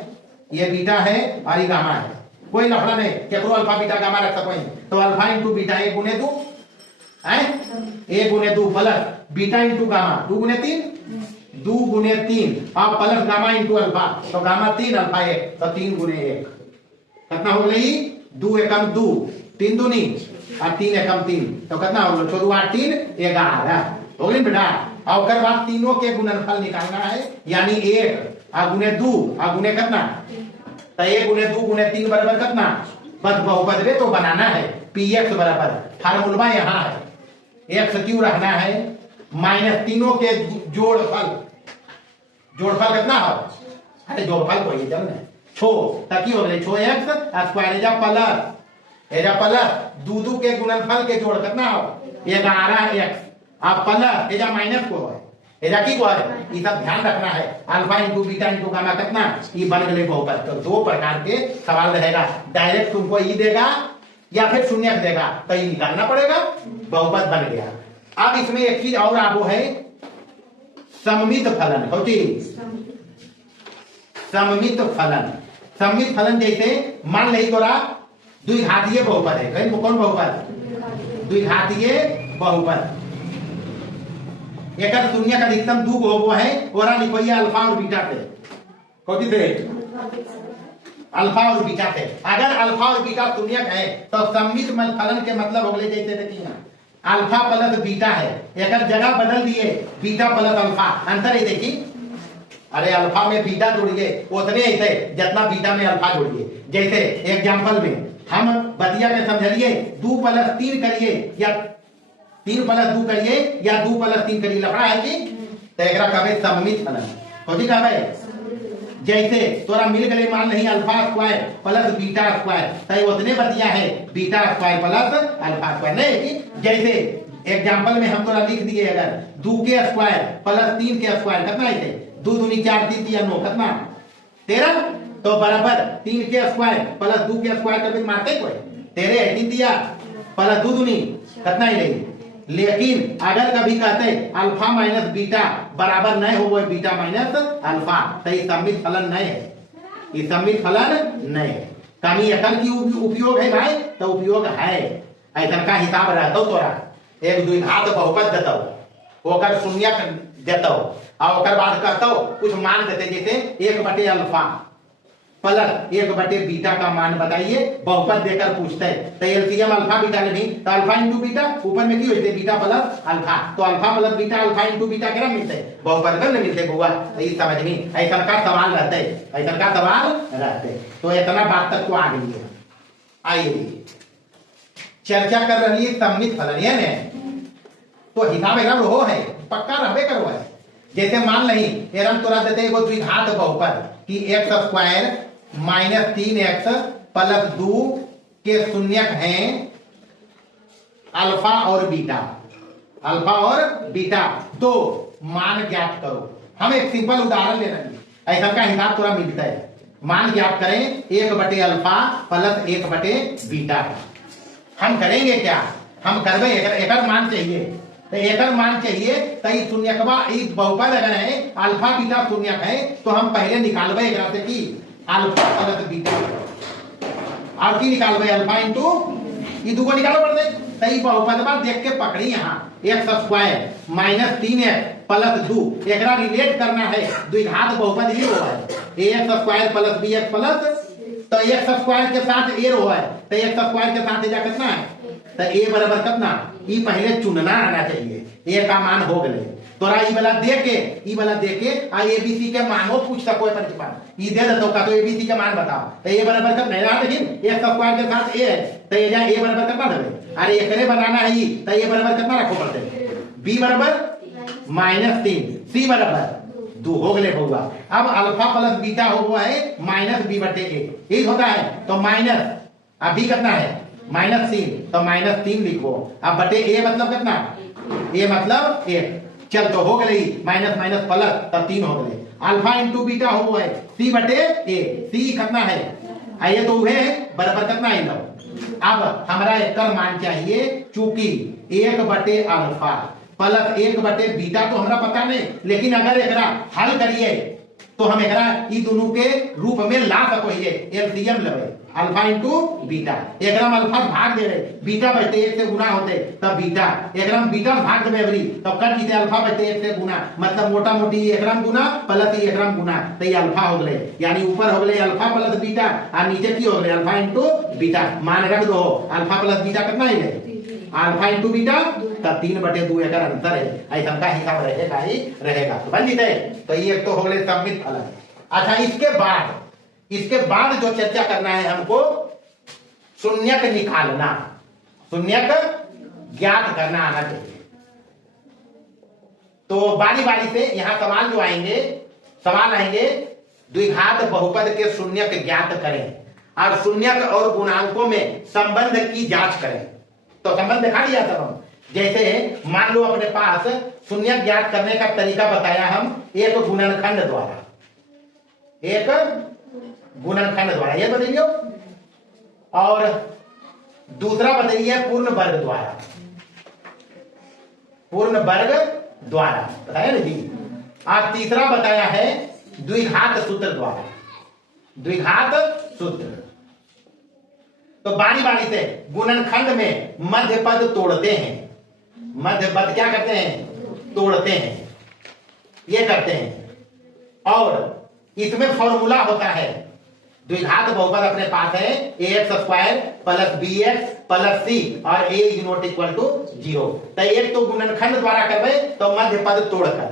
ये बीटा है और ये गामा है कोई लफड़ा नहीं केकरो अल्फा बीटा गामा रख सको तो अल्फा इंटू बीटा 1 गुने 2 है 1 गुने 2 प्लस बीटा इंटू गामा 2 गुने 3 2 गुने 3 और प्लस गामा इंटू अल्फा तो गामा 3 अल्फा 1 तो 3 गुने 1 कितना हो गई 2 एकम 2 3 दूनी और 3 एकम 3 तो कितना हो गया 14 8 3 11 हो गई बेटा। और ओकर बाद तीनों के गुणनफल निकालना है, यानी 1 आ गुने 2 आ गुने कितना, तो 1 गुने 2 गुने 3 बराबर कितना, बस बहुपद में तो बनाना है। px बराबर फार्मूला यहाँ है, x क्यों रहना है, माइनस तीनों के जोड़फल, जोड़फल कितना हो, अरे जोड़फल को ये जब ने छो तकी हो गए छो x स्क्वायर एजा प्लस 2 के गुणनफल के जोड़ कितना हो 11x, अब प्लस एजा माइनस को है, एजा की को है, ये सब ध्यान रखना है। Alpha into beta into gamma कितना, ये बन गए बहुपद। तो 2 प्रकार के सवाल रहेगा, डायरेक्ट तुमको ई देगा या फिर शून्य देगा, तो ये निकालना पड़ेगा, बहुपद बन गया। अब इसमें एक चीज और आबो है, सममित फलन। होती सममित फलन, सममित फलन जैसे मान ली तोरा द्विघातीय बहुपद है, कौन बहुपद, द्विघातीय बहुपद, एक शून्य का अधिकतम 2 गो है, ओरा लिखोइए अल्फा और बीटा पे, कौन थे अल्फा और बीटा थे। अगर अल्फा और बीटा शून्य है तो सममित फलन के मतलब हो गए, जैसे देखिए अल्फा प्लस बीटा है, एक जगह बदल दिए बीटा प्लस अल्फा, अंतर है देखिए, अरे अल्फा में बीटा जोड़िए उतने ऐसे जितना बीटा में अल्फा जोड़िए। जैसे एग्जाम्पल में हम बतिया के समझलिए 2 + 3 करिए या 3 + 2 करिए या 2 + 3 करिए, लफड़ा है कि, तो एकरा कहबे सममित फलन। कथी कहबे, जैसे तोरा मिल गए मान नहीं alpha square plus beta square, तो उतने बतिया है beta square plus alpha square, नहीं जैसे एग्जाम्पल में हम तोरा लिख दिए अगर 2 के स्क्वायर प्लस 3 के स्क्वायर कितना है, 2 दूनी 4 3 3 9 कितना 13, तो बराबर 3 के स्क्वायर प्लस 2 के स्क्वायर कभी मारते कोई 13 है, 3 दिया प्लस 2 दूनी कितना ही नहीं। लेकिन अगर कभी कहते अल्फा माइनस बीटा बराबर नहीं हो बीटा माइनस अल्फा, तो ये सममित फलन नहीं है, ये सममित फलन नहीं है। कमी एकल की उपयोग है भाई, तो उपयोग है, ऐसा का हिसाब रहता हो तोरा, एक द्विघात बहुपद देता हो, ओकर शून्य देता हो, और ओकर बाद कहता हो कुछ मान देते, जैसे 1 बटे अल्फा प्लस 1 बटे बीटा का मान बताइए, बहुपद देकर पूछते हैं, तो एलसीएम अल्फा बीटा नहीं, तो अल्फा इंटू बीटा ऊपर में क्यों होते बीटा प्लस अल्फा, तो alpha plus beta alpha into beta क्या मिलते हैं, बहुपद कर नहीं मिलते बुआ, इस समझ में ऐसा का सवाल रहते, ऐसा का सवाल रहते। तो इतना बात तक तो आ गई है। आइए चर्चा कर रही है सममित फलन, ये ने तो हिसाब एकदम हो है, पक्का रहबे करो है। जैसे मान नहीं एरम तोरा देते एगो द्विघात बहुपद कि x square minus 3x plus 2 के शून्यक हैं अल्फा और बीटा, अल्फा और बीटा, तो मान ज्ञात करो। हम एक सिंपल उदाहरण ले रहे हैं, ऐसा का हिसाब थोड़ा मिलता है। मान ज्ञात करें 1 बटे अल्फा प्लस 1 बटे बीटा। हम करेंगे क्या, हम करबे एक मान चाहिए, तो एक मान चाहिए, तो ये शून्यकवा इस बहुपद अगर है अल्फा बीटा शून्यक है, तो हम पहले निकालबे एक से की अल्फा प्लस बीटा, और की निकालबे अल्फा इंटू ये दूगो निकालो पड़ते, तो ये बहुपद पर देख के पकड़ी यहाँ x square minus 3x plus 2, एकरा रिलेट करना है, द्विघात बहुपद ये हुआ है ax square plus bx plus, तो x स्क्वायर के साथ a हुआ है, तो x स्क्वायर के साथ जा कितना है, तो a बराबर कितना, ये पहले चुनना आना चाहिए, a का मान हो गए, तोरा ई वाला दे के आ एबीसी के मानो पूछ सको प्रिंसिपल, ई दे देतो का, तो एबीसी के मान बताओ, तो a बराबर कितना है, लेकिन x स्क्वायर के साथ a है, तो ये जा a बराबर कितना देबे, अरे एकरे बनाना है ई, तो a बराबर कितना रखो पड़ते, b बराबर -3, c बराबर 2 हो गए बउआ। अब अल्फा प्लस बीटा हो है माइनस b बटे a, एक होता है, तो माइनस अभी कितना है -3, तो -3 लिखो, अब बटे a मतलब कितना, a मतलब 1, चल तो हो गई माइनस माइनस प्लस, तब 3 हो गए। अल्फा इंटू बीटा हो है c बटे a, c कितना है, आइए तो है बराबर कितना है लो। अब हमारा एक मान चाहिए, चूंकि 1 बटे अल्फा प्लस 1 बटे बीटा तो हमरा पता नहीं, लेकिन अगर एकरा हल करिए तो हम एकरा ई दोनों के रूप में ला सको, एलसीएम लेवे अल्फा इंटू बीटा, एकरा में अल्फा भाग देवे, बीटा बचते 1 से गुना होते, तब बीटा एकरा में बीटा भाग देवे अबरी, तब कट जीते अल्फा बचते 1 से गुना, मतलब मोटा मोटी एकरा में गुना प्लस एकरा में गुना, तो ये अल्फा हो गए, यानी ऊपर हो गए अल्फा प्लस बीटा और नीचे की हो गए अल्फा इंटू बीटा। मान रख दो अल्फा प्लस बीटा कितना है, अल्फा इंटू बीटा का 3/2 एकर अंतर है, ऐसा का हिसाब रहेगा ही रहेगा। तो बन जीते। तो ये तो हो गए सममित फलन। अच्छा, इसके बाद जो चर्चा करना है हमको, शून्यक निकालना, शून्यक ज्ञात करना आना चाहिए। तो बारी बारी से यहां सवाल जो आएंगे, सवाल आएंगे द्विघात बहुपद के शून्यक ज्ञात करें और शून्यक और गुणांकों में संबंध की जांच करें। तो संबंध दिखा दिया था हम। जैसे मान लो अपने पास शून्यक ज्ञात करने का तरीका बताया हम एक गुणनखंड द्वारा, एक गुणनखंड द्वारा ये बताइए, और दूसरा बताइए पूर्ण वर्ग द्वारा, पूर्ण वर्ग द्वारा बताया ना जी। और तीसरा बताया है द्विघात सूत्र द्वारा, द्विघात सूत्र। तो बारी बारी से गुणनखंड में मध्य पद तोड़ते हैं, मध्य पद क्या करते हैं, तोड़ते हैं, ये करते हैं। और इसमें फॉर्मूला होता है, द्विघात बहुपद अपने पास है ax² + bx + c और a ≠ 0। तो एक तो गुणनखंड द्वारा करवे तो मध्य पद तोड़कर,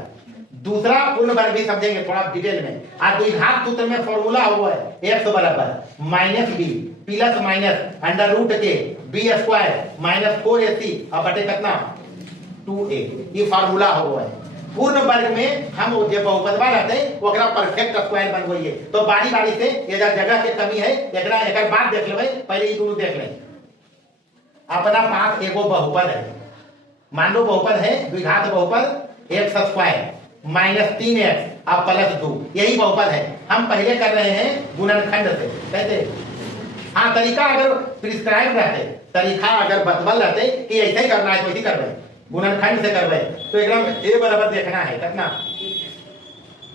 दूसरा पूर्ण वर्ग भी समझेंगे थोड़ा डिटेल में। और द्विघात सूत्र में फॉर्मूला हुआ है x = -b प्लस माइनस √के b² - 4ac और बटे कितना 2a, ये फार्मूला हुआ है। पूर्ण वर्ग में हम जो बहुपद रहते हैं ओकरा परफेक्ट स्क्वायर बनवाइए। तो बारी बारी से ये जगह के कमी है एकरा एकर बाद देख लेबै, पहले ये दोनों देख लें। अपना पास एगो बहुपद है, मान लो बहुपद है द्विघात बहुपद x² -3x और +2, यही बहुपद है। हम पहले कर रहे हैं गुणनखंड से, कहते हाँ तरीका अगर प्रिस्क्राइब रहते, तरीका अगर बतबल रहते कि ऐसे ही करना है तो ऐसे करवे, गुणनखंड से करवे। तो एकदम a बराबर देखना है कितना,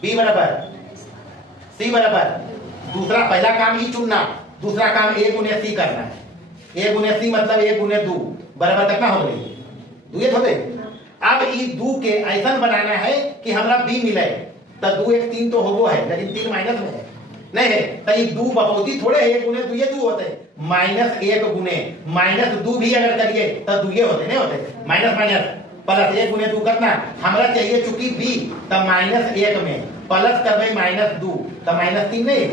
b बराबर c बराबर, दूसरा पहला काम ही चुनना, दूसरा काम a गुने c करना है। a गुने c मतलब a गुने 2 बराबर कितना हो गई, 2 ये होते। अब ये 2 के ऐसा बनाना है कि हमरा b मिले, तो 2 1 3 तो होगो है, लेकिन 3 माइनस में है नहीं है, तो ये 2 बहुपदी थोड़े है, 1 गुने 2 ये 2 होते, -1 गुने -2 भी अगर करिए तो 2 ये होते नहीं होते, माइनस माइनस प्लस 1 गुने 2 कितना हमरा चाहिए, चूंकि b तो -1 में प्लस करबे -2 तो -3 नहीं,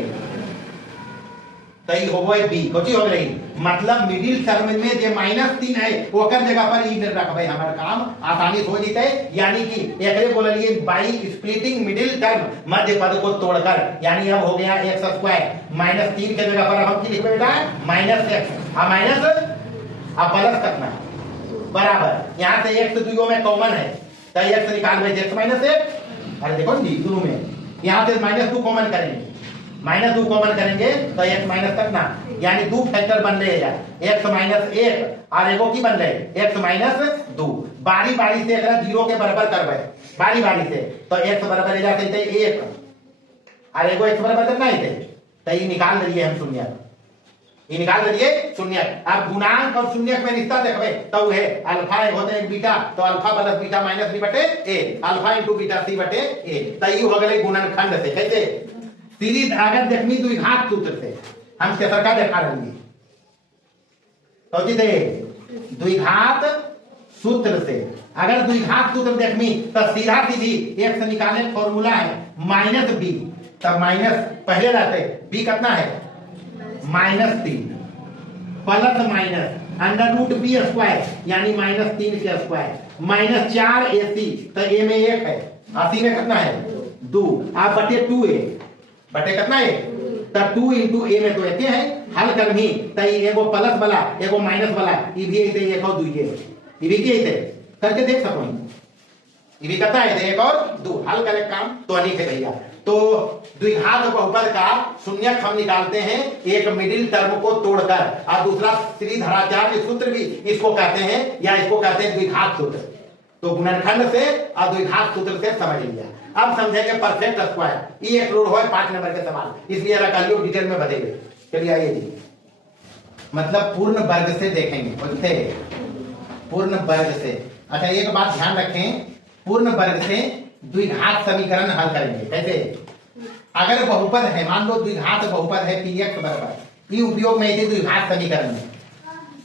तो ये होबो है b कोची हो गई, मतलब मिडिल टर्म में जे -3 है ओकर जगह पर ई रखबे, हमारा काम आसानी हो जैते। यानी कि एकरे बोलिए बाई स्प्लिटिंग मिडिल टर्म, मध्य पद को तोड़कर, यानी अब हो गया x² -3 के जगह पर अब हम की लिखबे बेटा -x और माइनस और प्लस कितना बराबर, यहां से x दुइयों में कॉमन है तो x निकाल दे x -1। अरे देखो जी दोनों में यहां से -2 कॉमन करेंगे, -2 कॉमन करेंगे तो x माइनस कितना, यानी 2 फैक्टर बन रहे हैं, x -1 और एगो की बन रहे x -2। बारी बारी से एकरा 0 के बराबर करबे, बारी बारी से, तो x बराबर हो जाते 1 और एगो x बराबर कितना है, तो ये निकाल दिए हम शून्य, ये निकाल दिए शून्य। अब गुणांक और शून्य में रिश्ता देखबे तो है अल्फा होते हैं बीटा, तो अल्फा + बीटा -b बटे a, अल्फा * बीटा c बटे a, तो ये हो गए गुणनखंड से। कैसे सीरीज अगर देखनी द्विघात सूत्र से, हम कैसा का देखा रहे तो जी द्विघात सूत्र से, अगर द्विघात सूत्र देखनी तो सीधा सीधी x निकाले फॉर्मूला है -b, तब माइनस पहले रहते b कितना है -3 प्लस माइनस √b² यानी -3 के स्क्वायर -4ac, तो a में 1 है, 80 में कितना है 2 आप बटे 2a बटे कितना है, तो 2 × a में तो एक है, हल करनी तो एगो प्लस वाला एगो माइनस वाला, ये भी ऐसे 1 और 2 ये भी कैसे करके देख सको, ये भी करता है 1 और 2 हल करे काम तो अनेक है भैया। तो द्विघात बहुपद का शून्यक हम निकालते हैं एक मिडिल टर्म को तोड़कर, और दूसरा श्रीधराचार्य सूत्र भी इसको कहते हैं, या इसको कहते हैं द्विघात सूत्र। तो गुणनखंड से और द्विघात सूत्र से समझ लिया। अब समझेंगे परफेक्ट स्क्वायर, ये एक रोड है 5 नंबर के सवाल, इसलिए रखियो डिटेल में बताइए। चलिए आइए जी, मतलब पूर्ण वर्ग से देखेंगे, बोलते पूर्ण वर्ग से। अच्छा एक बात ध्यान रखें, पूर्ण वर्ग से द्विघात समीकरण हल करेंगे। कैसे, अगर बहुपद है, मान लो द्विघात बहुपद है px बराबर, ये उपयोग में है द्विघात समीकरण में।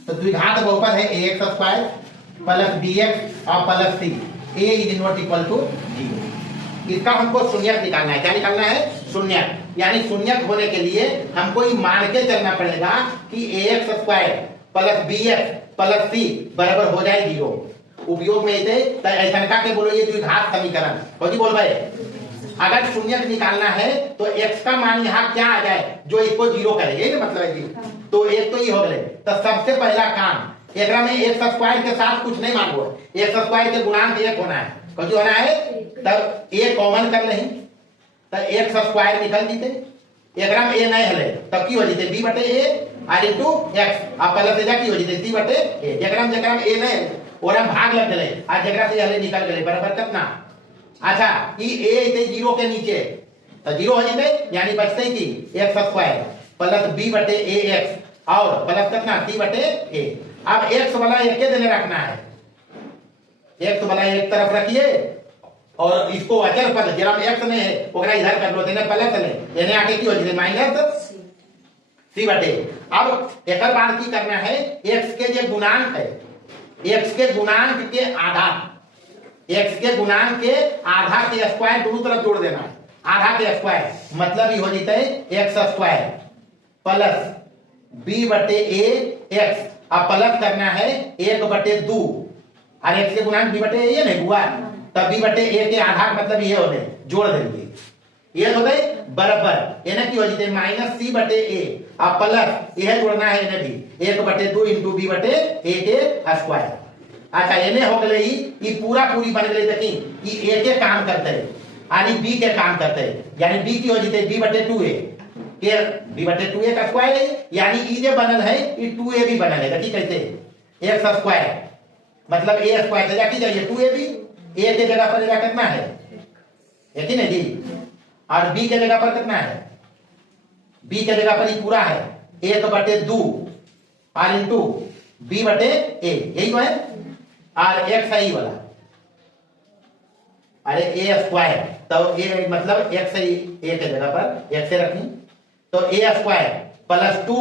तो द्विघात बहुपद है ax² प्लस बी एक्स और plus C A is not equal to 0। इसका हमको शून्यक निकालना है। क्या निकालना है? शून्यक। यानी शून्यक होने के लिए हमको ये मान के चलना पड़ेगा कि A X square plus B X plus C बराबर हो जाए 0। उपयोग में ऐसा के बोलो ये द्विघात समीकरण हो जी बोल भाई। अगर शून्यक निकालना है तो x का मान यहाँ क्या आ जाए जो इसको 0 करे, यही ना मतलब है जी। तो एक तो ये हो गए। तो सबसे पहला काम एकरा में एक्स स्क्वायर के साथ कुछ नहीं मांगो, एक्स स्क्वायर के गुणांक 1 होना है। कौन होना है? तब a कॉमन कर लें तो एक्स स्क्वायर निकल जीते। एकरा में a नहीं हले तब की हो जीते b बटे a r इनटू x अब प्लस जा की हो जीते c बटे a। जेकरा में a नहीं ओरा भाग लग गए आ जेकरा से हले निकल गए बराबर कितना। अच्छा ये a इते 0 के नीचे तो 0 हो जीते, यानी बचते कि एक्स स्क्वायर प्लस b बटे a x और प्लस कितना c बटे a। अब x वाला एक के देने रखना है, x वाला एक तरफ रखिए और इसको अचर पद जरा एक्स ने है ओकरा इधर कर लो तेने प्लस ले यानी आगे की हो जाए माइनस सी बटे। अब एक बार की करना है x के जो गुणांक है x के गुणांक के आधा, x के गुणांक के आधा के स्क्वायर दोनों तरफ जोड़ देना है। आधा के स्क्वायर मतलब ये हो जाता है एक्स स्क्वायर प्लस b बटे a x अब प्लस करना है 1 बटे 2 और x के गुणांक b बटे a नहीं हुआ तब b बटे a के आधा मतलब ये होने जोड़ देंगे ये हो गए बराबर एने की हो जाते माइनस सी बटे a अब प्लस यह जोड़ना है इन्हें भी 1 बटे 2 इंटू b बटे a के स्क्वायर। अच्छा इन्हें हो गए ये पूरा पूरी बन गई देखी कि a के काम करते हैं यानी b के काम करते हैं यानी b की हो जाते b बटे 2a के b बटे 2a का स्क्वायर है यानी ई जो बनल है ये 2a भी बनल है। देखिए कैसे एक्स स्क्वायर मतलब a स्क्वायर से जाके जाइए 2a भी a के जगह पर कितना है एक ही नहीं जी और b के जगह पर कितना है b के जगह पर ही पूरा है 1 बटे 2 और इंटू b बटे a यही तो है और x है वाला अरे a स्क्वायर तो a मतलब x है a के जगह पर x से रखनी तो a स्क्वायर प्लस 2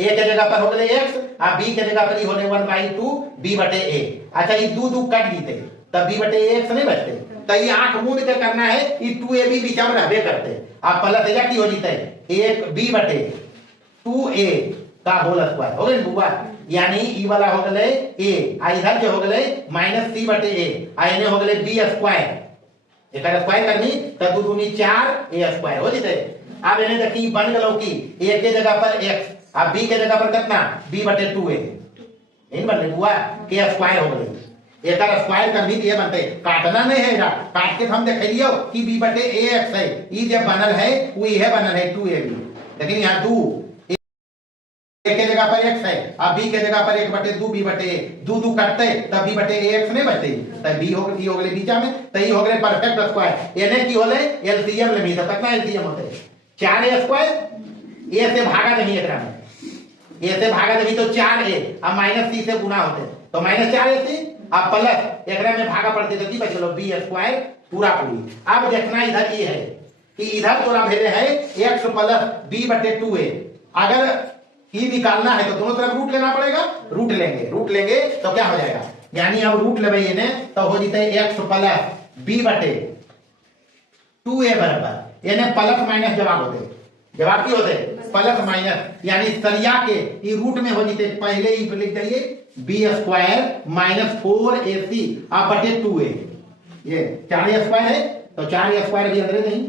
a के जगह पर हो गए x और b के जगह पर ही होने 1/2 b बटे a। अच्छा ये 2 कट जीते तब b बटे a x नहीं बचते तो ये आंख मूंद के करना है ये 2a भी बीच में रहबे करते आप प्लस जा की हो जीते 1 b बटे 2a का होल स्क्वायर हो गए बुआ यानी ई वाला हो गए a आ इधर के हो गए माइनस c बटे a आ इन्हें हो गए b स्क्वायर एक स्क्वायर करनी तब 2 दूनी 4 a स्क्वायर हो जीते। अब इन्हें देखिए बन गलो कि a के जगह पर x अब b के जगह पर कितना b बटे 2a इन बन बुआ के स्क्वायर हो गई एक स्क्वायर करनी ये बनते काटना नहीं है काट के हम देख लियो कि b बटे ax है ये जब बनल है वो यह बनल है 2ab लेकिन यहाँ 2 a के जगह पर x है अब b के जगह पर 1 बटे 2 b बटे 2 कटते तब b बटे ax नहीं बचते तब b हो गए बीचा में तो ये हो गए परफेक्ट स्क्वायर एने की होले एलसीएम ले मी तो कितना एलसीएम होते 4a स्क्वायर a से भागा नहीं एकरा में a से भागा नहीं तो 4a अब माइनस c से गुना होते तो माइनस 4ac अब प्लस एकरा में भागा पड़ते तो की बचलो b स्क्वायर पूरा पूरी। अब देखना इधर ये है कि इधर तोरा भेजे है x प्लस b बटे 2a अगर ये निकालना है तो दोनों तरफ रूट लेना पड़ेगा रूट लेंगे तो क्या हो जाएगा यानी अब रूट ले इन्हें तो हो जाता है x प्लस b बटे 2a बराबर यानी प्लस माइनस जवाब होते जवाब की होते प्लस माइनस यानी सरिया के ये रूट में हो जाते पहले ही लिख दीजिए b स्क्वायर माइनस 4ac आप बटे 2a ये 4a स्क्वायर है तो 4a स्क्वायर भी अंदर नहीं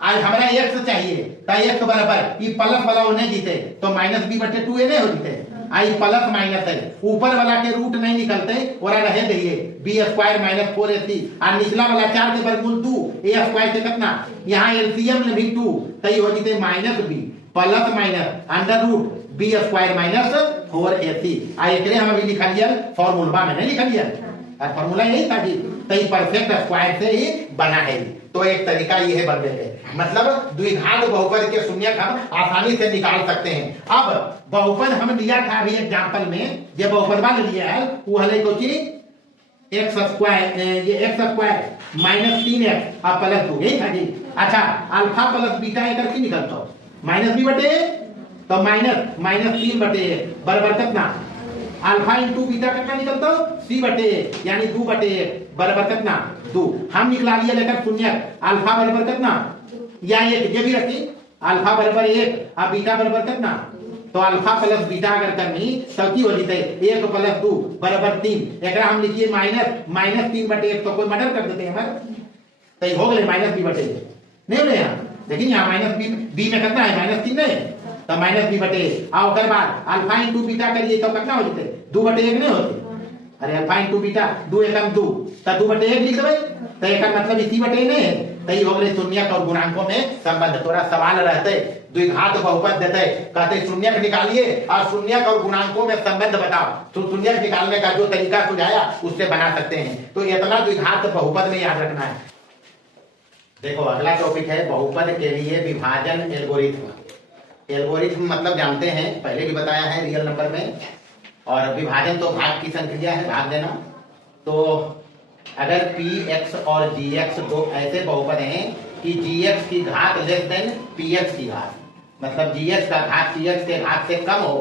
आज हमारा x चाहिए तो x बराबर ये प्लस वाला होने जीते तो माइनस b बटे 2a नहीं हो जीते आई प्लस माइनस है ऊपर वाला के रूट नहीं निकलते और रहे दीजिए b स्क्वायर माइनस 4ac और निचला वाला 4 के वर्गमूल 2 a स्क्वायर से कितना यहाँ एलसीएम में भी 2 तो ये हो जीते minus b plus minus under root b square minus 4ac आ एकरे हम अभी लिखा लिया फार्मूला में नहीं लिखा लिया और फार्मूला यही था कि तो परफेक्ट स्क्वायर से ही बना है। तो एक तरीका ये है बनने का मतलब द्विघात बहुपद के शून्यक हम आसानी से निकाल सकते हैं। अब बहुपद हम लिया था अभी एग्जांपल में ये बहुपद मान लिया है वो हले को एक्स स्क्वायर ये एक्स स्क्वायर माइनस 3x और प्लस 2 यही था जी। अच्छा अल्फा प्लस बीटा एक की निकलता हो माइनस b बटे तो माइनस 3 बटे बराबर कितना अल्फा इंटू बीटा कितना निकलता सी बटे यानी 2 बटे बराबर कितना 2। हम निकला लिया लेकर शून्य अल्फा बराबर कितना या 1 ये भी रखी अल्फा बराबर 1 और बीटा बराबर कितना तो अल्फा प्लस बीटा अगर करनी तब की हो जीते 1 प्लस 2 बराबर 3 एकरा हम लिखिए माइनस 3 बटे 1 तो कोई मर्डर कर देते हैं हमारे तो हो गए माइनस बी बटे नहीं बोले यहाँ देखिए यहाँ माइनस बी में कितना है माइनस 3 नहीं तो माइनस बी बटे आओ कर बाद अल्फा इंटू बीटा करिए तो कितना हो जाते 2 बटे 1 नहीं होते अरे अल्फा इंटू बीटा 2 एकम 2 तो 2 बटे 1 लिख देवे तो एक मतलब इसी बटे नहीं है तो ये हो गए शून्यक और गुणांकों में संबंध थोड़ा सवाल रहते द्विघात बहुपद देते कहते शून्यक निकालिए और शून्यक और गुणांकों में संबंध बताओ तो शून्यक निकालने का जो तरीका सुझाया उससे बना सकते हैं तो इतना द्विघात बहुपद में याद रखना है। देखो अगला टॉपिक है बहुपद के लिए विभाजन एल्गोरिथम। एल्गोरिथम मतलब जानते हैं पहले भी बताया है रियल नंबर में और विभाजन तो भाग की संक्रिया है भाग देना। तो अगर px और gx दो ऐसे बहुपद हैं कि gx की घात लेस देन px की घात मतलब gx का घात px के घात से कम हो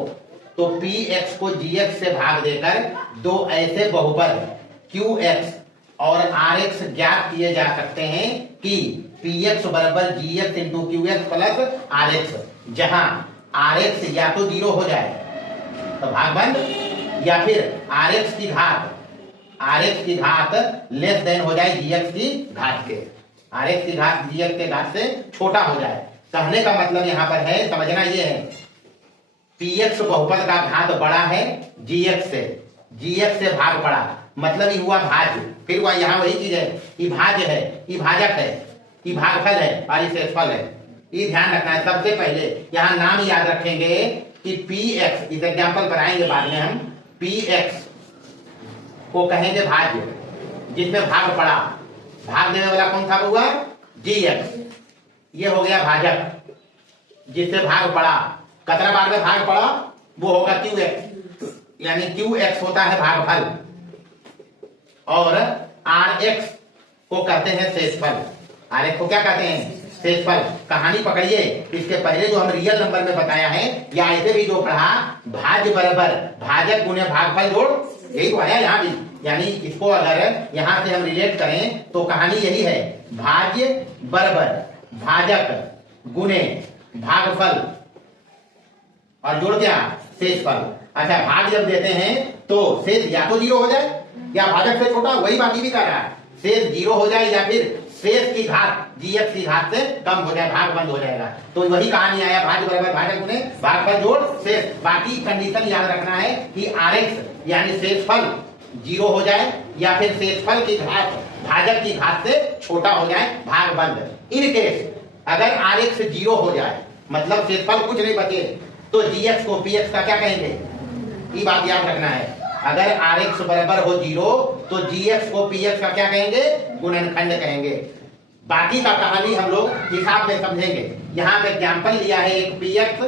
तो px को gx से भाग देकर दो ऐसे बहुपद qx और rx ज्ञात किए जा सकते हैं कि px बराबर gx into qx plus rx जहां rx या तो 0 हो जाए तो भाग बंद या फिर rx की घात लेस देन हो जाए gx की घात के rx की घात gx के घात से छोटा हो जाए। कहने का मतलब यहाँ पर है समझना ये है px बहुपद का घात बड़ा है gx से भाग पड़ा मतलब ये हुआ भाज्य फिर वह यहाँ वही चीज है ये भाज्य है ये भाजक है ये भागफल है और ये शेषफल है। ये ध्यान रखना है सबसे पहले यहाँ नाम याद रखेंगे कि px इस एग्जाम्पल पर आएंगे बाद में हम px को कहेंगे भाज्य जिसमें भाग पड़ा भाग देने वाला कौन सा हुआ gx ये हो गया भाजक जिससे भाग पड़ा कतरा बार में भाग पड़ा वो होगा qx यानी qx होता है भागफल और rx को कहते हैं शेषफल। rx को क्या कहते हैं शेषफल। कहानी पकड़िए इसके पहले जो हम रियल नंबर में बताया है या ऐसे भी जो पढ़ा भाज्य बराबर भाजक गुने भागफल जोड़ यही तो आया यहाँ भी यानी इसको अगर यहाँ से हम रिलेट करें तो कहानी यही है भाज्य बराबर भाजक गुने भागफल और जोड़ क्या शेषफल। अच्छा भाग जब देते हैं तो शेष या तो 0 हो जाए या भाजक से छोटा वही बाकी भी कर रहा है शेष 0 हो जाए या फिर शेष की घात gx की घात से कम हो जाए भाग बंद हो जाएगा। तो वही कहानी आया भाज्य बराबर भाजक गुने भागफल जोड़ शेष। बाकी कंडीशन याद रखना है कि rx यानी शेषफल 0 हो जाए या फिर शेषफल की घात भाजक की घात से छोटा हो जाए भाग बंद। इन केस अगर rx 0 हो जाए मतलब शेषफल कुछ नहीं बचे तो gx को px का क्या कहेंगे ये बात याद रखना है। अगर rx बराबर हो 0 तो gx को px का क्या कहेंगे गुणनखंड कहेंगे। बाकी का कहानी हम लोग हिसाब में समझेंगे। यहाँ पे एग्जाम्पल लिया है एक px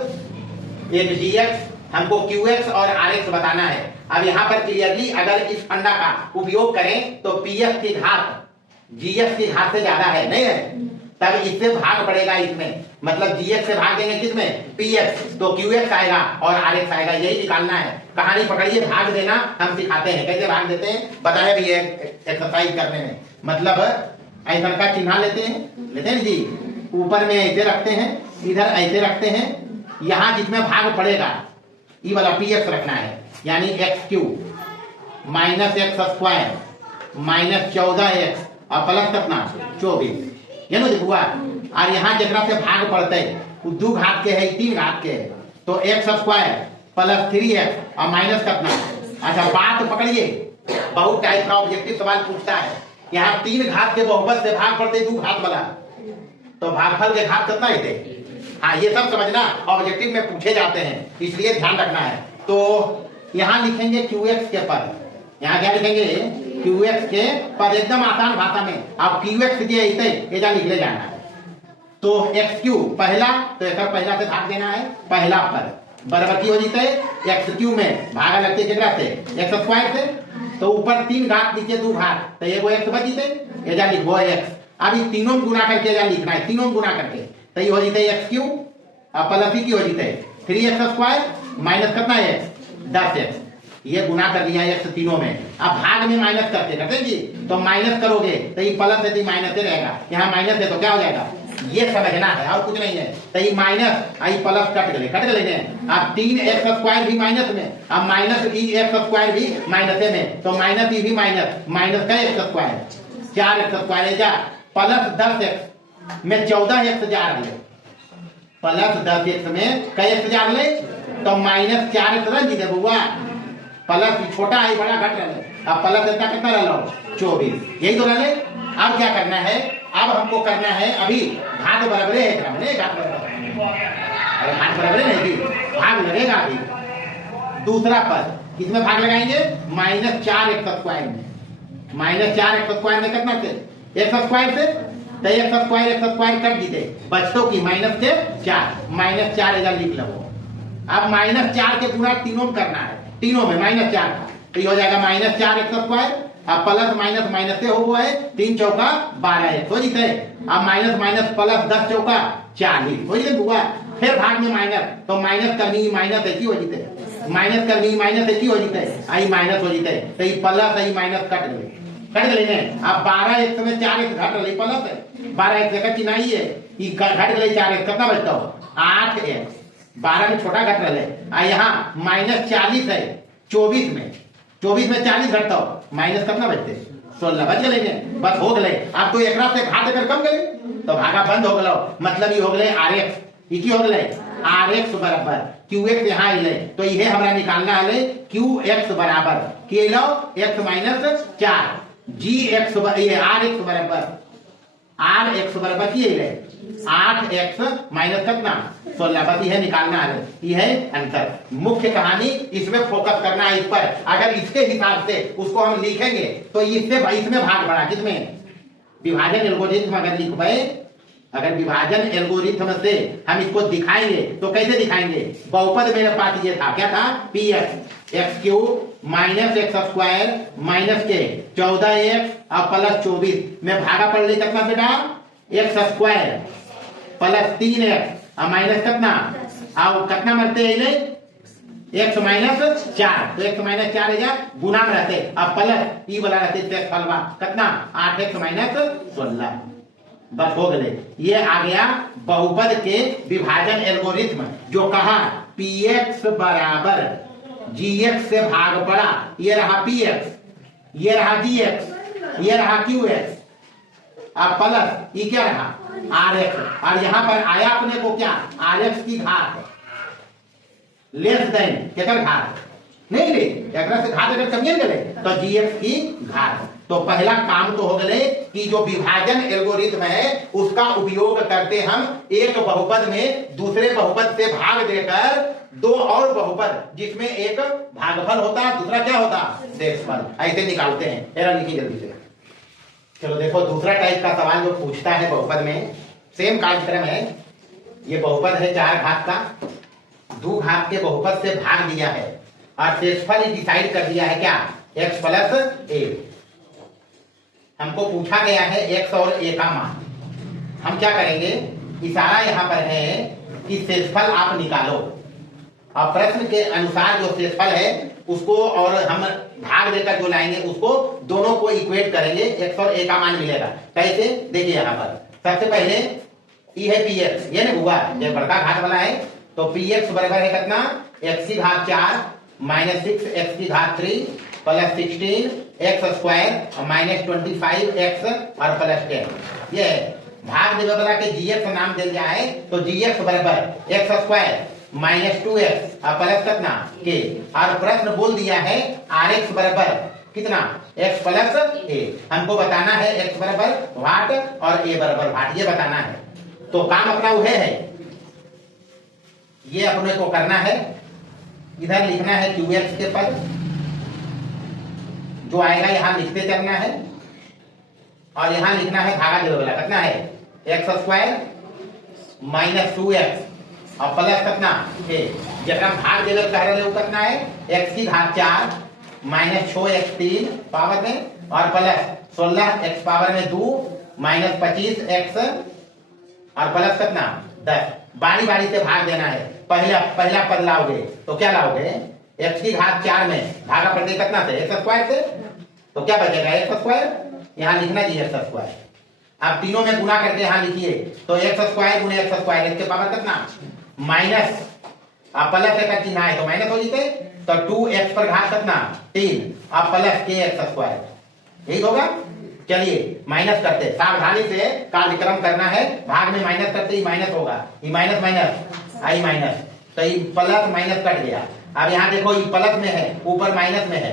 एक gx हमको qx और rx बताना है। अब यहाँ पर क्लियरली अगर इस फंडा का उपयोग करें तो px की घात gx की घात से ज्यादा है नहीं है तब इससे भाग पड़ेगा इसमें मतलब gx से भाग देंगे किसमें px तो qx आएगा और rx आएगा यही निकालना है। कहानी पकड़िए भाग देना हम सिखाते हैं कैसे भाग देते हैं बताया भी है एक्सरसाइज करने में। मतलब ऐसा का चिन्ह लेते हैं जी ऊपर में ऐसे रखते हैं इधर ऐसे रखते हैं यहाँ जिसमें भाग पड़ेगा ये वाला px रखना है यानी x³ minus x square minus 14x और प्लस कितना 24 ये ना हुआ। और यहाँ जगह से भाग पड़ते 2 घात के है 3 घात के है तो एक्स स्क्वायर प्लस 3x और माइनस कितना। अच्छा बात पकड़िए बहुत टाइप का ऑब्जेक्टिव सवाल पूछता है यहाँ 3 घात के बहुपद से भाग पड़ते 2 घात वाला तो भागफल के घात कितना थे। हाँ ये सब समझना ऑब्जेक्टिव में पूछे जाते हैं इसलिए ध्यान रखना है। तो यहाँ लिखेंगे qx के पद यहाँ क्या लिखेंगे qx के पद एकदम आसान भाषा में। अब qx दिए ऐसा लिख ले जाना है तो x³ पहला तो एक पहला से भाग देना है पहला पद बराबर की हो जीते x³ में भागा लगते जगह से एक्स स्क्वायर से तो ऊपर 3 घात नीचे 2 घात तो ये वो x बच जीते एजा लिखो x। अब ये तीनों गुना करके एजा लिखना है तीनों गुना करके तो ये हो जीते x³ और प्लस की हो जीते 3x स्क्वायर माइनस कितना है 10x ये गुना कर दिया एक्स तीनों में। अब भाग में माइनस करते करते जी, तो माइनस करोगे तो ये प्लस है तो माइनस से रहेगा, यहाँ माइनस है तो क्या हो जाएगा, ये समझना है और कुछ नहीं है। तो ये माइनस आई प्लस कट गए अब 3x² भी माइनस में, अब माइनस x² भी माइनस में, तो माइनस भी माइनस का x², 4x² जा प्लस 10x में 14x जा रहा है, प्लस 10x में कई x जा रहा है, तो माइनस 4x रह जी बुआ, प्लस छोटा है बड़ा घट रहा है, अब प्लस इतना कितना रह लो 24, यही तो रह ले। अब क्या करना है, अब हमको करना है अभी भाग बराबर है, अरे भाग बराबर है नहीं, भाग लगेगा अभी। दूसरा पद किसमें भाग लगाएंगे, -4x² में, -4x² में कितना से x² से, तो x² कट दीजिए, बचतों की माइनस से 4, -4 लिख लो। अब -4 के पूरा तीनों में करना है, तीनों में -4 का, तो ये हो जाएगा -4x², अब प्लस माइनस माइनस से हो हुआ है, 3 चौका 12 हो जीते, अब माइनस माइनस प्लस 10 चौका 40 हो जीते बुआ, फिर भाग में माइनस, तो माइनस करनी माइनस एक ही हो जीते, माइनस करनी माइनस एक ही हो जीते, आई माइनस हो जीते, तो ये प्लस आई माइनस कट गए ने। अब 12x में 4x घट रही, प्लस है 12x का चिन्ह ही है, ये घट गए 4x, कितना बचता हो 8x, 12 में छोटा घट रहा है, यहाँ -40 है 24 में, 24 में 40 घटता हो, माइनस कितना बचते 16 बच गए, बस हो गए। अब तो एक से घाट अगर कम गए तो भागा बंद हो गलो, मतलब ये हो गए rx, ये की हो गए rx बराबर qx, यहाँ ले तो ये हमारा निकालना है qx बराबर के लो x - 4 gx, ये rx बराबर की ले 8x माइनस कितना 16, बस यह निकालना है, यह है अंतर। मुख्य कहानी इसमें फोकस करना है इस पर, अगर इसके हिसाब से उसको हम लिखेंगे तो इसमें भाग बढ़ा, किसमें विभाजन एल्गोरिथम अगर लिख पाए, अगर विभाजन एल्गोरिथम से हम इसको दिखाएंगे तो कैसे दिखाएंगे, बहुपद मेरे पास ये था, क्या था px x³ -x² के 14x और प्लस 24 में भागा पड़ ले कितना बेटा x² प्लस 3x और माइनस कितना, और कितना मरते हैं x - 4, तो x - 4 है गुना में रहते, अब प्लस ई वाला रहते फलवा कितना 8x - 16, बस हो गए। ये आ गया बहुपद के विभाजन एल्गोरिथम, जो कहा px बराबर gx से भाग पड़ा, ये रहा px, ये रहा gx, ये रहा qx, अब प्लस ये क्या रहा rx, और यहां पर आया अपने को क्या rx की घात लेस देन क्या घात नहीं रे, एक से घात अगर कमिए गए तो gx की घात। तो पहला काम तो हो गए कि जो विभाजन एल्गोरिथम है उसका उपयोग करते हम एक बहुपद में दूसरे बहुपद से भाग देकर दो और बहुपद जिसमें एक भागफल होता है दूसरा क्या होता शेषफल, ऐसे निकालते हैं। एरा लिखिए जल्दी से। चलो देखो दूसरा टाइप का सवाल जो पूछता है बहुपद में, सेम कार्यक्रम है, ये बहुपद है 4 घात का, 2 घात के बहुपद से भाग दिया है और शेषफल डिसाइड कर दिया है क्या x + a। हमको पूछा गया है x और a का मान, हम क्या करेंगे, इशारा यहाँ पर है कि शेषफल आप निकालो, और प्रश्न के अनुसार जो शेषफल है उसको और हम भाग देकर जो लाएंगे उसको दोनों को इक्वेट करेंगे, x और a का मान मिलेगा। कैसे देखिए यहाँ पर सबसे पहले ये है px, ये ना हुआ ये बड़का घात वाला है, तो px बराबर है कितना x की घात 4 - 6x की घात 3 प्लस 16x² और -25x और प्लस 10। ये भाग देवे वाला के gx नाम दिया जाए तो gx बराबर x² -2x और प्लस कितना k, और प्रश्न बोल दिया है rx बराबर कितना x + a, हमको बताना है x बराबर वाट और a बराबर वाट, ये बताना है। तो काम अपना वो है ये अपने को करना है, इधर लिखना है qx के पद जो आएगा यहाँ लिखते चलना है, और यहाँ लिखना है भागा देवे वाला कितना है x² - 2x और प्लस कितना k, जब भाग देवे कह रहे हो कितना है x की घात 4 - 6x3 पावर में और प्लस 16x पावर में 2 - 25x और प्लस कितना 10। बारी बारी से भाग देना है, पहला पद लाओगे तो क्या लाओगे एक्स की घात 4 में भागा पड़ते कितना से एक्स स्क्वायर से, तो क्या बचेगा एक्स स्क्वायर, यहाँ लिखना जी एक्स स्क्वायर। आप तीनों में गुना करके यहाँ लिखिए तो एक्स स्क्वायर गुने एक्स स्क्वायर, इसके पावर कितना माइनस, आप प्लस का चिन्ह है तो माइनस हो जीते, तो 2x पर घात कितना 3, आप प्लस के एक्स स्क्वायर, यही होगा। चलिए माइनस करते, सावधानी से कार्यक्रम करना है, भाग में माइनस करते ही माइनस होगा, ये माइनस माइनस आई माइनस, तो ये प्लस माइनस कट गया। अब यहाँ देखो ये प्लस में है, ऊपर माइनस में है,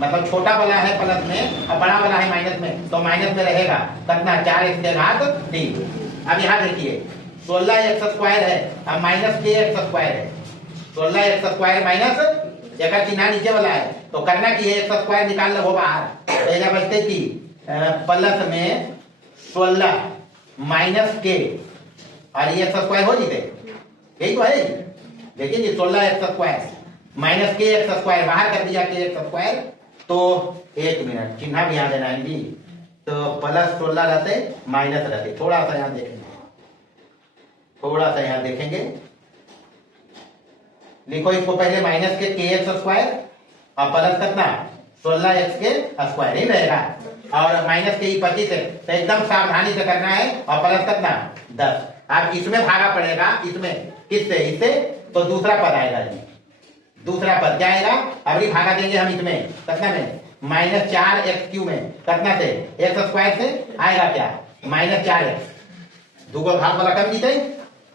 मतलब छोटा वाला है प्लस में और बड़ा वाला है माइनस में, तो माइनस में रहेगा कितना 4x के घात 3। अब यहाँ देखिए 16x स्क्वायर है, अब माइनस के एक्स स्क्वायर है, 16x स्क्वायर माइनस एक चिन्ह नीचे वाला है, तो करना की है एक्स स्क्वायर निकाल लो बाहर, तो बचते की प्लस में 16 माइनस के और ये एक्स स्क्वायर हो जीते, यही तो है। देखिए जी 16x स्क्वायर माइनस के एक्स स्क्वायर बाहर कर दिया के एक्स स्क्वायर, तो एक मिनट चिन्ह भी यहाँ देना है जी, तो प्लस 16 रहते माइनस रहते, थोड़ा सा यहाँ देखेंगे, थोड़ा सा यहाँ देखेंगे, लिखो इसको पहले माइनस के एक्स स्क्वायर और प्लस कितना 16x के स्क्वायर ही रहेगा, और माइनस के 25 है, तो एकदम सावधानी से करना है, और प्लस कितना 10। अब इसमें भागा पड़ेगा, इसमें किससे, इससे, तो दूसरा पद आएगा जी, दूसरा पद क्या आएगा, अभी भागा देंगे हम इसमें कितना में माइनस 4x³ में कितना से एक्स स्क्वायर से आएगा क्या -4x, दूगो भाग वाला कम जीते,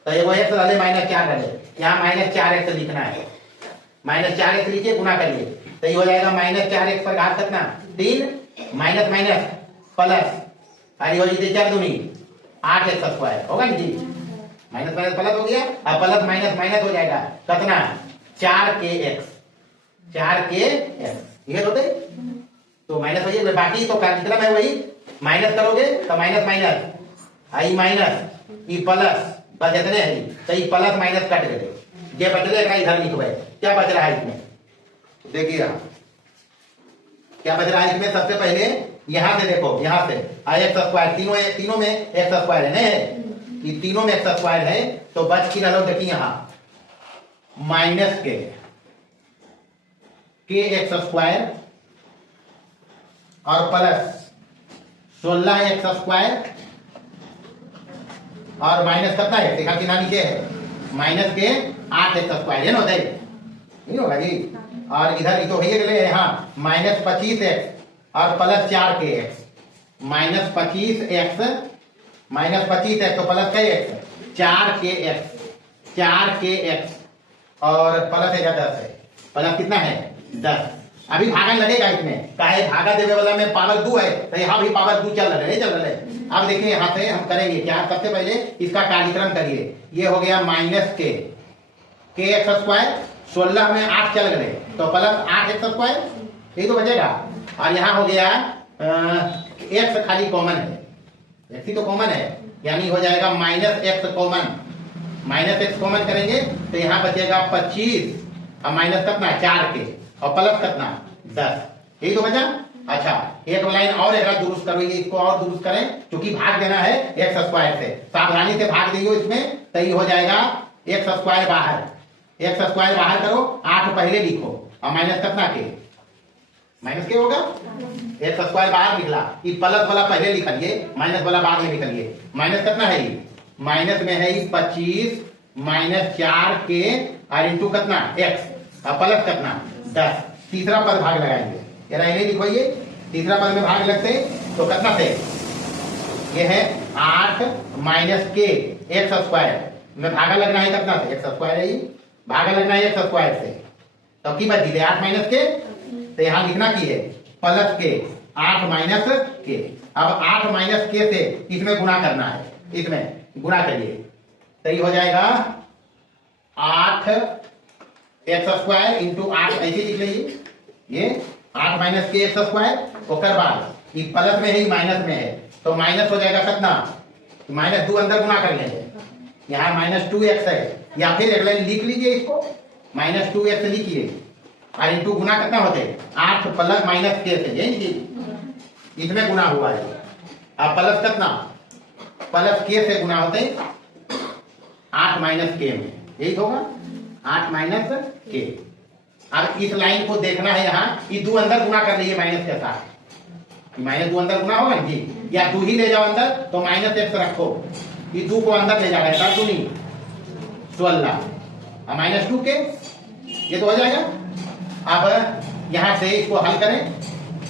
तो एगो एक्स रहे -4 रहे, यहाँ -4x लिखना है, -4x लिखिए गुना करिए, तो ये हो जाएगा -4x पर घात कितना 3 माइनस माइनस प्लस, अरे हो जीते 4 दूनी 8x स्क्वायर होगा ना जी, माइनस माइनस प्लस हो गया, अब प्लस माइनस माइनस हो जाएगा कितना 4kx, 4kx ये होते, तो माइनस हो जाएगा, बाकी तो कार्यक्रम है वही, माइनस करोगे तो माइनस माइनस आई माइनस ई प्लस, बस इतने हैं, तो ये प्लस माइनस कट गए, ये बच गया इधर लिखवाए, क्या बच रहा है इसमें, देखिए क्या बच रहा है इसमें, सबसे पहले यहां से देखो, यहां से एक्स स्क्वायर, तीनों में एक्स स्क्वायर है नहीं, ये तीनों में एक्स स्क्वायर है, तो बच की रहो, देखिए यहां माइनस के एक्स स्क्वायर और प्लस 16x स्क्वायर और माइनस कितना है देखा कि ना नीचे है माइनस के 8x स्क्वायर, ये ना होता है नहीं होगा जी, और इधर तो भैया गए यहाँ -25x और प्लस 4kx, -25x तो प्लस x 4kx और प्लस है 10 है, प्लस कितना है 10, अभी भागा लगेगा इसमें, काहे भागा देवे वाला में पावर 2 है, तो यहाँ भी पावर 2 चल रहा है, चल रहा है। अब देखिए यहाँ से हम करेंगे क्या, सबसे पहले इसका कार्यक्रम करिए, ये हो गया माइनस के एक्स स्क्वायर, 16 में 8 चल गए, तो प्लस 8x स्क्वायर, यही तो बचेगा, और यहाँ हो गया x खाली कॉमन है, x ही तो कॉमन है, यानी हो जाएगा -x कॉमन, -x कॉमन करेंगे तो यहाँ बचेगा 25 और माइनस कितना 4k और प्लस कितना 10, यही तो बचा। अच्छा एक लाइन और एक दुरुस्त करो, ये इसको और दुरुस्त करें, क्योंकि भाग देना है एक्स स्क्वायर से, सावधानी से भाग दियो इसमें, तो ये हो जाएगा एक्स स्क्वायर बाहर, एक्स स्क्वायर बाहर करो, 8 पहले लिखो और माइनस कितना के, माइनस के होगा, एक्स स्क्वायर बाहर निकला, ये प्लस वाला पहले लिखिए, माइनस वाला बाद में लिखिए, माइनस कितना है ये, माइनस में है 25 -4k और इंटू कितना x और प्लस कितना 10, तीसरा पद भाग लगाएंगे, यार इन्हें लिखो, ये तीसरा पद में भाग लगते तो कितना से, ये है 8 -k एक्स स्क्वायर में भागा लगना है कितना से, एक्स स्क्वायर है, ये भागा लगना है एक्स स्क्वायर से, तो की बच गई 8 -k, तो यहाँ लिखना की है प्लस के 8 -k, अब 8 -k से इसमें गुना करना है, इसमें गुना करिए, तो ये हो जाएगा 8x स्क्वायर इंटू 8, ऐसे लिख लीजिए, ये 8 -k एक्स स्क्वायर, उसके बाद ये प्लस में है माइनस में है, तो माइनस हो जाएगा कितना, -2 अंदर गुना कर लेंगे, यहाँ -2x है, या फिर एक लाइन लिख लीजिए इसको, -2x लिखिए और इंटू गुना कितना होते 8 प्लस -k से, यही इसमें गुना हुआ है, अब प्लस कितना प्लस k से गुना होते 8 -k में, यही होगा 8 -k, अब इस लाइन को देखना है यहाँ, ये दो अंदर गुना कर लीजिए माइनस के साथ, माइनस दो अंदर गुना होगा जी, या दो ही ले जाओ अंदर तो माइनस एक्स रखो, ये दो को अंदर ले जा रहा है, 10 दूनी 16 माइनस 2 के, ये तो हो जाएगा। अब यहां से इसको हल करें,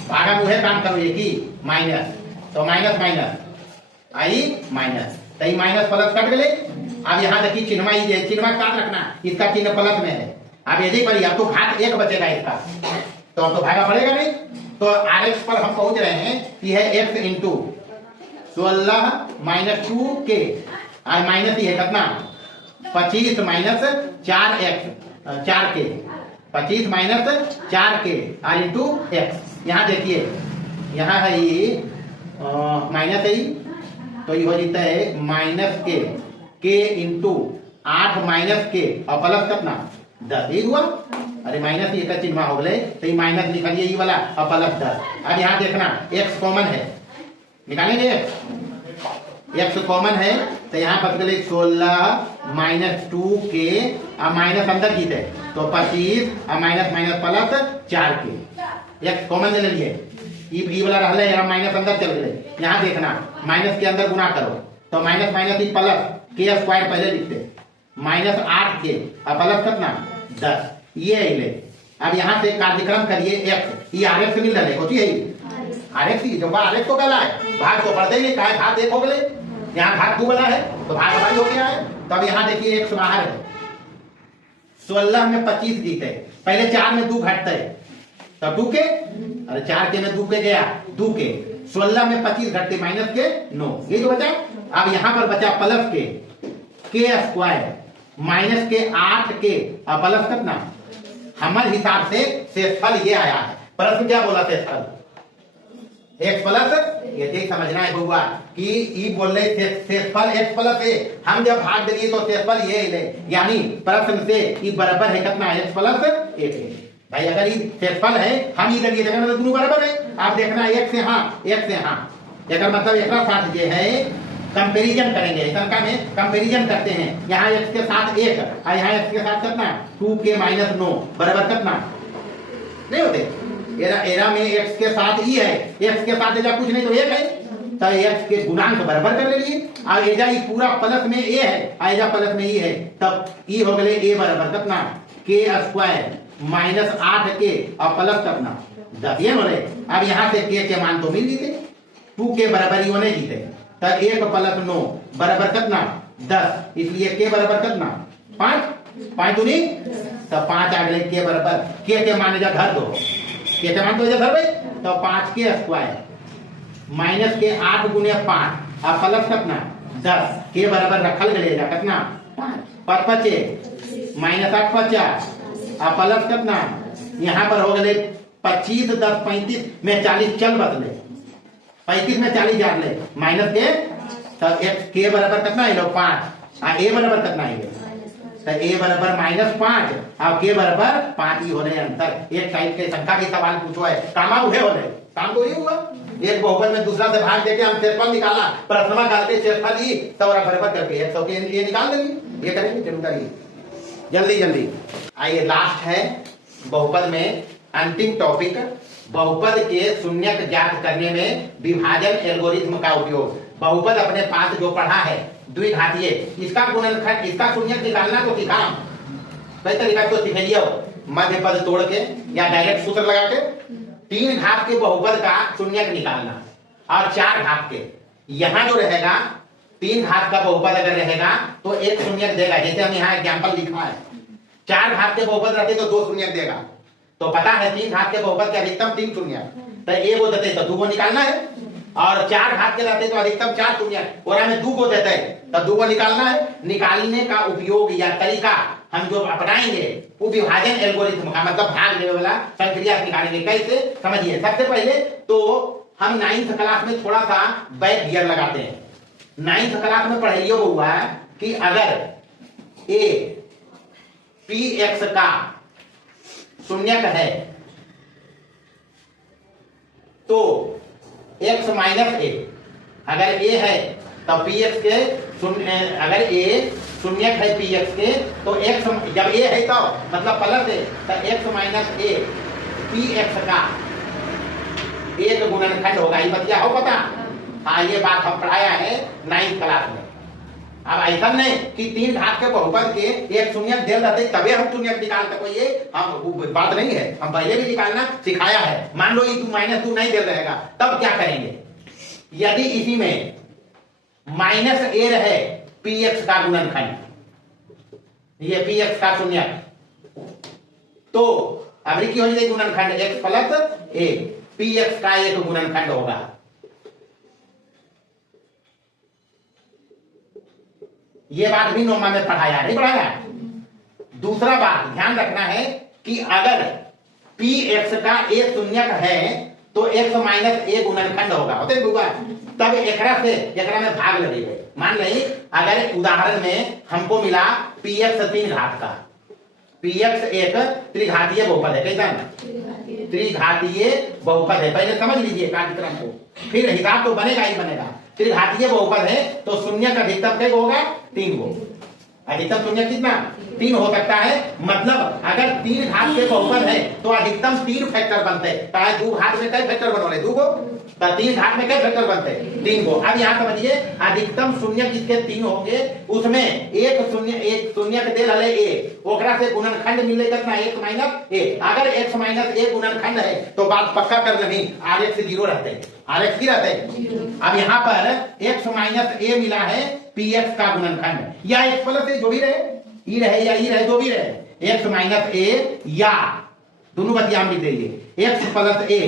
भागा मुहे काम करो, ये की माइनस, तो माइनस माइनस आई माइनस, तो ये माइनस प्लस कट गए। अब यहाँ देखिए चिन्ह, ये चिन्ह साथ रखना, इसका चिन्ह प्लस में है। अब यदि पर अब तो घात 1 बचेगा इसका, तो अब तो भागा पड़ेगा नहीं, तो आर एक्स पर हम पहुंच रहे हैं, यह एक्स इंटू 16 माइनस 2 के, और माइनस ही है कितना 25 माइनस 4x 4 के, 25 माइनस 4 के और इंटू एक्स। यहाँ देखिए यहाँ है ये माइनस है, तो ये हो जाता है माइनस के इंटू 8 माइनस के और प्लस कितना 10, ये हुआ। अरे माइनस ये का चिन्ह हो गए, तो ये माइनस निकालिए ये वाला और प्लस 10। अब यहाँ देखना x कॉमन है, निकालेंगे x कॉमन है, तो यहाँ बच गए 16 माइनस 2 के और माइनस अंदर जीते तो 25 और माइनस माइनस प्लस 4 के, x कॉमन ले लिए, ये वाला रह यहाँ माइनस अंदर चल गए। यहाँ देखना माइनस के अंदर गुना करो, तो माइनस माइनस ही प्लस के स्क्वायर पहले लिखते, माइनस 8 के और प्लस कितना 10, ये ले। अब यहाँ से कार्यक्रम करिए x, ये आर एक्स मिल रहा है, होती है आर एक्स, जो आर एक्स तो गला है, भाग तो पढ़ते ही नहीं, कहा भाग 1 हो गए, यहाँ भाग 2 वाला है तो भाग भाई हो गया है। तो अब यहाँ देखिए x बाहर है, 16 में 25 जीते, पहले 4 में 2 घटते तब 2 के, अरे 4 के में 2 के गया 2 के, 16 में 25 घटते माइनस के 9, ये जो बचा। अब यहाँ पर बचा प्लस के स्क्वायर माइनस के 8 के और प्लस कितना, हमारे हिसाब से शेषफल ये आया है। प्रश्न क्या बोला शेषफल x प्लस, ये देख समझना है बउआ कि ई बोल रहे शेषफल x प्लस ए, हम जब भाग देंगे तो शेषफल ये ले, यानी प्रश्न से ई बराबर है कितना x प्लस 1। भाई अगर ये शेषफल है, हम इधर ये जगह दोनों बराबर है। आप देखना x से हाँ x से हाँ, अगर मतलब एक साथ ये है कंपैरिजन करेंगे, इनका में कंपैरिजन करते हैं, यहाँ x के साथ 1 और यहाँ x के साथ कितना 2 के माइनस 9 बराबर कितना नहीं होते, एरा में x के साथ ही है, x के साथ एजा कुछ नहीं तो 1 है, तो x के गुणांक बराबर कर लीजिए। और एजा ये पूरा प्लस में a है, एजा प्लस में e है, तब e हो गए a बराबर कितना के स्क्वायर माइनस 8 के और प्लस कितना 10, ये बोले। अब यहाँ से के मान तो मिल जीते, 2 के बराबर ही होने जीते, तब 1 प्लस 9 बराबर कितना 10, इसलिए के बराबर कितना 5 दूनी, तब 5 आ गए के बराबर, के मान जा घर दो, के मान तो घर भाई, तो 5 के स्क्वायर माइनस के 8 गुने 5 और प्लस कितना 10, के बराबर रखल गएगा कितना 5 5 माइनस 8 50 और प्लस कितना, यहाँ पर हो गए 25 10 35 में 40 चल बदले, 35 में 40 जा ले माइनस के, तब x के बराबर कितना है 5 और a बराबर कितना है, तो a बराबर -5 और k बराबर 5 ही होने अंतर। एक टाइप के संख्या के सवाल पूछो है, कामा हुए होने काम तो ये हुआ, एक बहुपद में दूसरा से भाग देके हम शेषफल निकाला, प्रथमा करके शेषफल ही तो बराबर करके 100 के ये निकाल देंगे, ये करेंगे जरूर करिए जल्दी जल्दी। आइए लास्ट है बहुपद में अंतिम टॉपिक, बहुपद के शून्यक ज्ञात करने में विभाजन एल्गोरिथम का उपयोग। बहुपद अपने पास जो पढ़ा है द्विघातीय, इसका गुणनखंड इसका शून्यक निकालना तो सीखा, कई तरीका तो सीख लिया, मध्य पद तोड़ के या डायरेक्ट सूत्र लगा के 3 घात के बहुपद का शून्यक निकालना, और 4 घात के, यहाँ जो रहेगा 3 घात का बहुपद अगर रहेगा तो एक शून्यक देगा, जैसे हम यहाँ एग्जाम्पल लिखा है, 4 घात के बहुपद रहते तो 2 शून्यक देगा, तो पता है 3 घात के बहुपद के अधिकतम 3 शून्य, तो ए को देते तो 2 को निकालना है, और 4 घात के रहते तो अधिकतम 4 शून्य, और हमें 2 को देते तो 2 को निकालना है। निकालने का उपयोग या तरीका हम जो अपनाएंगे वो विभाजन एल्गोरिथम का, मतलब भाग लेने वाला प्रक्रिया निकालेंगे। कैसे समझिए, सबसे पहले तो हम 9th क्लास में थोड़ा सा बैक गियर लगाते हैं। 9th क्लास में पढ़ाइए हुआ कि अगर ए पी एक्स का शून्यक है तो x माइनस ए, अगर a है तब पी एक्स के शून्य, अगर ए शून्यक है पी एक्स के तो एक्स जब ए है तो मतलब प्लस है तो x minus A P x का एक गुणनखंड होगा। ये बतिया हो पता? हाँ, ये बात हम पढ़ाया है 9th क्लास में। अब ऐसा नहीं कि तीन घात के बहुपद के एक शून्यक दे रहते तबे हम शून्यक निकालते, कोई ये हम बात नहीं है, हम पहले भी निकालना सिखाया है। मान लो ये -2 नहीं दे रहेगा तब क्या करेंगे? यदि इसी में -a रहे पी एक्स का गुणनखंड, ये पी एक्स का शून्यक, तो अब की हो जाएगी गुणनखंड x प्लस ए, पी एक्स का एक गुणनखंड होगा। ये बात भी नोमा में पढ़ाया, नहीं पढ़ाया? दूसरा बात ध्यान रखना है कि अगर पी एक्स का एक शून्यक है तो x माइनस ए गुणनखंड होगा, होते हुआ तब एकरा से एकरा में भाग लगेगा। मान ली अगर उदाहरण में हमको मिला पी एक्स 3 घात का, पी एक्स एक त्रिघातीय बहुपद है, कैसा? त्रिघातीय बहुपद है, पहले समझ लीजिए कार्यक्रम को, फिर हिसाब तो बनेगा ही बनेगा। त्रिघातीय बहुपद है तो शून्य का अधिकतम क्या होगा? 3 गो। अधिकतम शून्य कितना? 3 हो सकता है। मतलब अगर 3 घात के बहुपद है तो अधिकतम 3 फैक्टर बनते हैं। चाहे 2 घात में कई फैक्टर बनोले? 2 गो। तो 3 घात में कई फैक्टर बनते हैं? 3 गो। अब यहाँ समझिए अधिकतम शून्य किसके 3 होंगे, उसमें एक शून्य के दे रहे ए, ओकरा से गुणनखंड मिलेगा कितना? x माइनस ए। अगर x माइनस ए गुणनखंड है तो बात पक्का कर रही rx 0 रहते हैं, rx की रहते हैं। अब यहाँ पर x माइनस ए मिला है px का गुणनखंड, या x प्लस ए जो भी रहे, ई रहे या ई रहे जो भी रहे, x माइनस ए या दोनों बतिया हम लिख देंगे x प्लस ए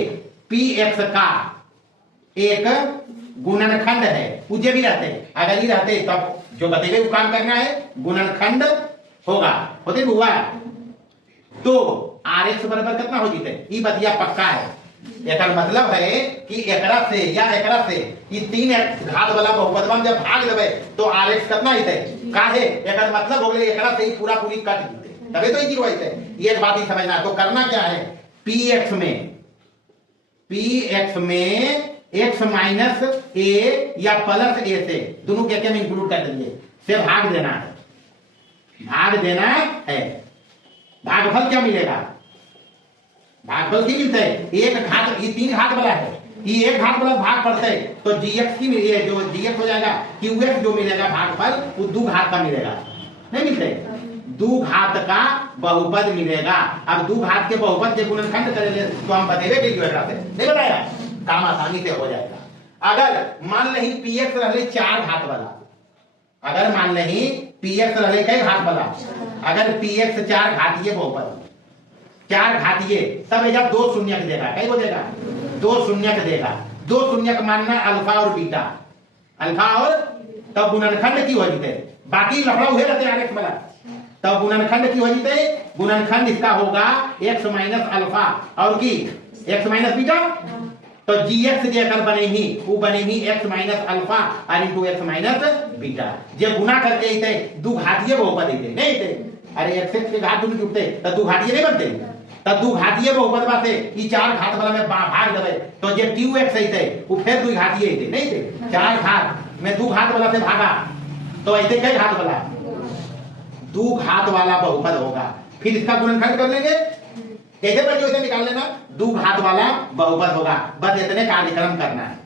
px का एक गुणनखंड है, पूजे भी रहते हैं। अगर ये रहते तब जो बतेगे वो काम करना है, गुणनखंड होगा, होते हुआ तो rx बराबर कितना हो जीते? ये बतिया पक्का है। एक मतलब है कि एकरा से या एकरा से ये 3 घात वाला बहुपदवा में जब भाग देवे तो rx कितना हिते? काहे? एक मतलब हो गए एकरा से ही पूरा पूरी कट जीते, तबे तो ये 0 हिते। ये बात ही समझना है। तो करना क्या है? px में x माइनस ए या प्लस ए से दोनों क्या क्या में इंक्लूड कर देंगे, से भाग देना है, भाग देना है। भागफल क्या मिलेगा? भागफल की मिलता है एक घात, ये 3 घात वाला है, ये एक घात वाला भाग पड़ता है तो जीएक्स की मिली है, जो जीएक्स हो जाएगा क्यूएक्स जो मिलेगा भागफल वो 2 घात का मिलेगा, नहीं मिलते? 2 घात का बहुपद मिलेगा। अब 2 घात के बहुपद के गुणनखंड करेंगे तो हम बतेवे के लिए नहीं बताया, काम आसानी से हो जाएगा। अगर मान नहीं px रहे 4 घात वाला, अगर मान नहीं px रहे कई घात वाला, अगर px 4 घातीय बहुपद, 4 घातीय, तब जब 2 शून्यक देगा, कई को देगा? 2 शून्यक देगा। 2 शून्यक मानना अल्फा और बीटा, अल्फा और तब गुणनखंड की हो जीते, बाकी लफड़ा हुए रहते rx वाला, तब गुणनखंड की हो जीते। गुणनखंड इसका होगा x माइनस अल्फा और की x माइनस बीटा, तो gx जेकर बने ही वो बने ही x माइनस अल्फा और इनटू x माइनस बीटा। जे गुना करके इते 2 घातीय बहुपद इते नहीं इते, अरे x के घात दोनों जुटते तो 2 घातीय नहीं बनते, तब 2 घातीय बहुपद बाते ई 4 घात वाला में भाग देवे तो जे qx इते वो फिर 2 घातीय इते नहीं इते। 4 घात में 2 घात वाला से भागा तो इते कई घात वाला? 2 घात वाला बहुपद होगा। फिर इसका गुणनखंड कर लेंगे, कैसे बच्चों इसे निकाल लेना? 2 घात वाला बहुपद होगा। बस इतने कार्यक्रम करना है।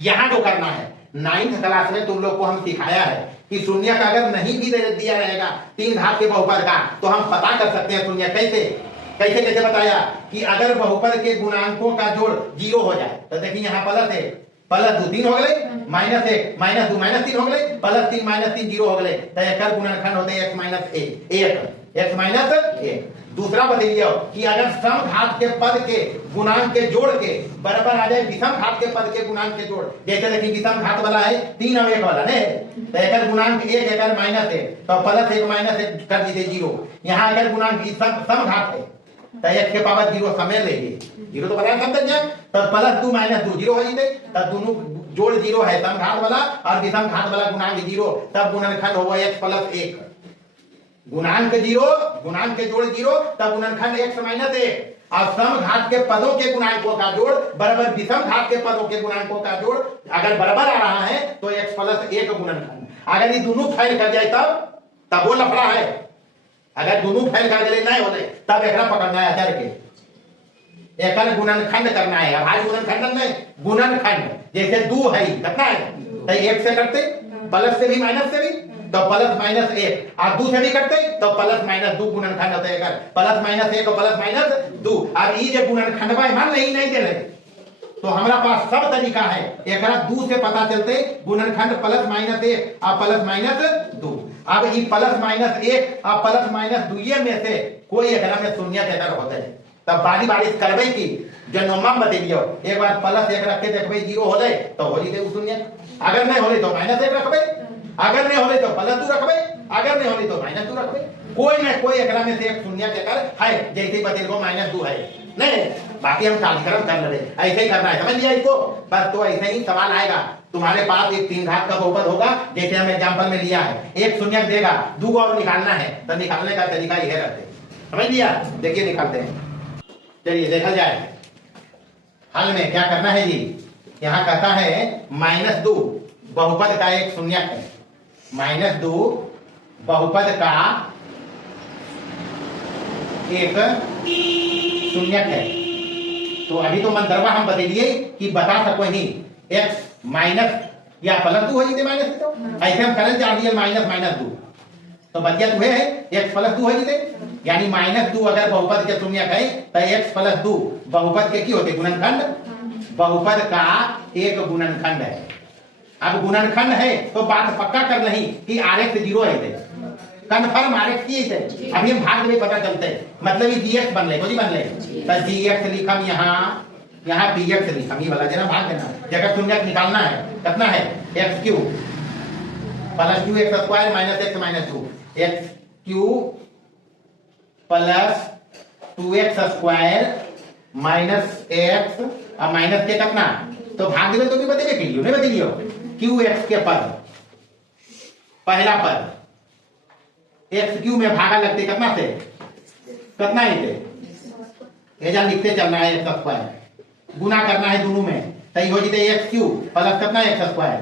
यहाँ जो करना है 9th क्लास में तुम लोग को हम सिखाया है कि शून्य का अगर नहीं भी दिया रहेगा 3 घात के बहुपद का तो हम पता कर सकते हैं शून्य कैसे कैसे कैसे बताया कि अगर बहुपद के गुणांकों का जोड़ 0 हो जाए तो देखिए यहाँ प्लस है, प्लस 2 3 हो गए, माइनस 1 माइनस 2 माइनस 3 हो गए, प्लस 3 माइनस 3 0 हो गए, तो एकर गुणनखंड होते हैं x माइनस 1 x माइनस 1। दूसरा बताइए कि अगर सम घात के पद के गुणांक के जोड़ के बराबर आ जाए विषम घात के पद के गुणांक के जोड़, जैसे देखिए विषम घात वाला है 3 और 1 वाला नहीं, तो एकर गुणांक 1 एकर माइनस 1 तो प्लस 1 माइनस 1 कर दीजिए 0। यहाँ अगर गुणांक सम घात है तो x के पावर 0 समय लेगी, 0 तो बताया समझ जाए, तो प्लस 2 माइनस 2 0 हो जाते, तब दोनों जोड़ 0 है सम घात वाला और विषम घात वाला गुणांक 0, तब गुणनखंड होगा x प्लस 1। गुणांक 0 गुणांक के जोड़ 0 तब गुणनखंड x माइनस 1 और समघात के पदों के गुणांकों का जोड़ बराबर विषम घात के पदों के गुणांकों का जोड़ अगर बराबर आ रहा है तो x प्लस 1 गुणनखंड। अगर ये दोनों फेल कर जाए तब वो लफड़ा है। अगर दोनों फेल कर गए नहीं होले तब एकरा पकड़ना है अचर के एकर गुणनखंड करना है। अब आज गुणनखंड नहीं गुणनखंड जैसे 2 है कितना है तो 1 से करते प्लस से भी माइनस से भी तो प्लस माइनस 1 और 2 से भी करते तो प्लस माइनस 2 गुणनखंड होता है एकर प्लस माइनस 1 और प्लस माइनस 2। अब ये जो गुणनखंड बा मान नहीं दे रहे तो हमारा पास सब तरीका है एकरा 2 से पता चलते गुणनखंड प्लस माइनस 1 और प्लस माइनस 2। अब ये प्लस माइनस 1 और प्लस माइनस 2 में से कोई एकरा में शून्य एकर होता है तब बारी बारी करबे की जनोमा बतेलियो एक बार प्लस 1 रख के देखबे 0 हो जाए तो हो जइते शून्य। अगर नहीं होले तो माइनस 1 रखबे अगर नहीं होले तो प्लस 2 रखबे अगर नहीं होले तो माइनस 2 रखबे। कोई ना कोई एकरा में से एक शून्य एकर है जैसे बतेलको माइनस 2 है नहीं बाकी हम कार्यक्रम कर ले ऐसे ही करना है समझ लिया इसको बस। तो ऐसे ही सवाल आएगा तुम्हारे पास एक 3 घात का बहुपद होगा जैसे हम एग्जांपल में लिया है एक शून्य देगा 2 और निकालना है तो निकालने का तरीका यह रहते समझ लिया। देखिए निकालते हैं चलिए देखा जाए हल में क्या करना है जी। यहाँ कहता है -2 बहुपद का एक शून्य है -2 बहुपद का एक शून्य है। तो अभी तो मंदरवा हम बतेलिए कि बता सको ही x माइनस या प्लस 2 हो जाते माइनस तो ऐसे हम करंट जान दिए -2 तो बचिया तो है x प्लस 2 हो जाते यानी -2 अगर बहुपद के शून्य है तो x प्लस 2 बहुपद के की होते गुणनखंड बहुपद का एक गुणनखंड है। अब गुणनखंड है तो बात पक्का कर नहीं कि rx 0 है कन्फर्म rx की है अभी हम भाग में पता चलते मतलब ये gx बन ले कोई बन ले तो gx लिखम यहाँ px लिखम ये वाला देना भाग देना जगह शून्य निकालना है कितना है x Q plus 2x square minus x minus 2 x Q plus 2x square minus x और माइनस के कितना तो भाग देवे तो भी बतेबे के नहीं बतेलियो qx के पद पहला पद x क्यू में भागा लगते कितना से कितना ही थे एजा लिखते चलना है x स्क्वायर गुना करना है दोनों में तो हो जते x क्यू प्लस कितना x स्क्वायर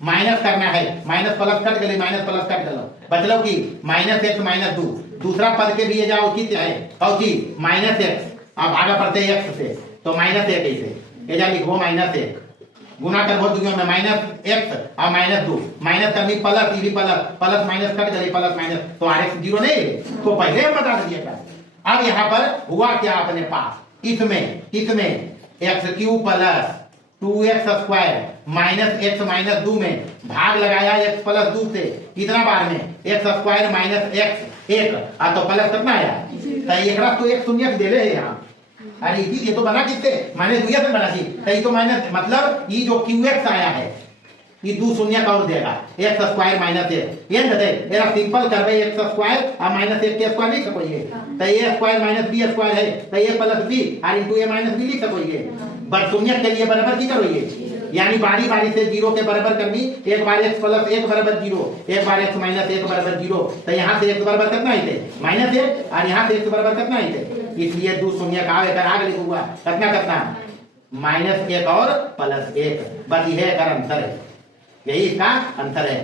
माइनस करना है माइनस प्लस कट गए माइनस प्लस कट गलो बचलो कि -x -2 दूसरा पद के भी जाओ उचित है और जी -x अब भागा पड़ते x से तो -1 ऐसे एजा लिखो -1 गुना कर बहुत दुनिया में -x और -2 माइनस करनी प्लस ये भी प्लस माइनस कट गए प्लस माइनस तो rx 0 नहीं तो पहले हम बता दिए था। अब यहाँ पर हुआ क्या अपने पास इसमें x Q plus 2x square minus x minus 2 में भाग लगाया x प्लस 2 से कितना बार में x स्क्वायर माइनस x 1 तो प्लस कितना आया तो एक तो एक शून्य दे रहे हैं यहाँ अरे ये तो बना किससे माइनस 2 से बना थी तो माइनस मतलब ये जो qx आया है ये 2 शून्य का और देगा x स्क्वायर माइनस 1 ये कहते हैं सिंपल करबे x स्क्वायर और माइनस 1 के स्क्वायर लिख सकोगे तो a square minus b square है तो a प्लस b और इनटू a माइनस b लिख सकोगे बट शून्य के लिए बराबर की करोगे यानी बारी बारी से 0 के बराबर करनी एक बार x प्लस 1 बराबर 0 एक बार x माइनस 1 बराबर 0 तो यहाँ से x बराबर कितना ही थे -1 और यहाँ से x बराबर कितना ही थे इसलिए 2 शून्य का आगे लिखूंगा कितना -1 और +1 बस यही का अंतर है यही इसका अंतर है।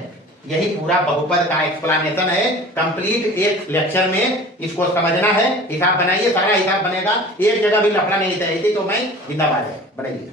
यही पूरा बहुपद का एक्सप्लेनेशन है कंप्लीट एक लेक्चर में इसको समझना है। हिसाब बनाइए सारा हिसाब बनेगा एक जगह भी लफड़ा नहीं चाहिए तो मैं जिंदाबाद है बनाइए।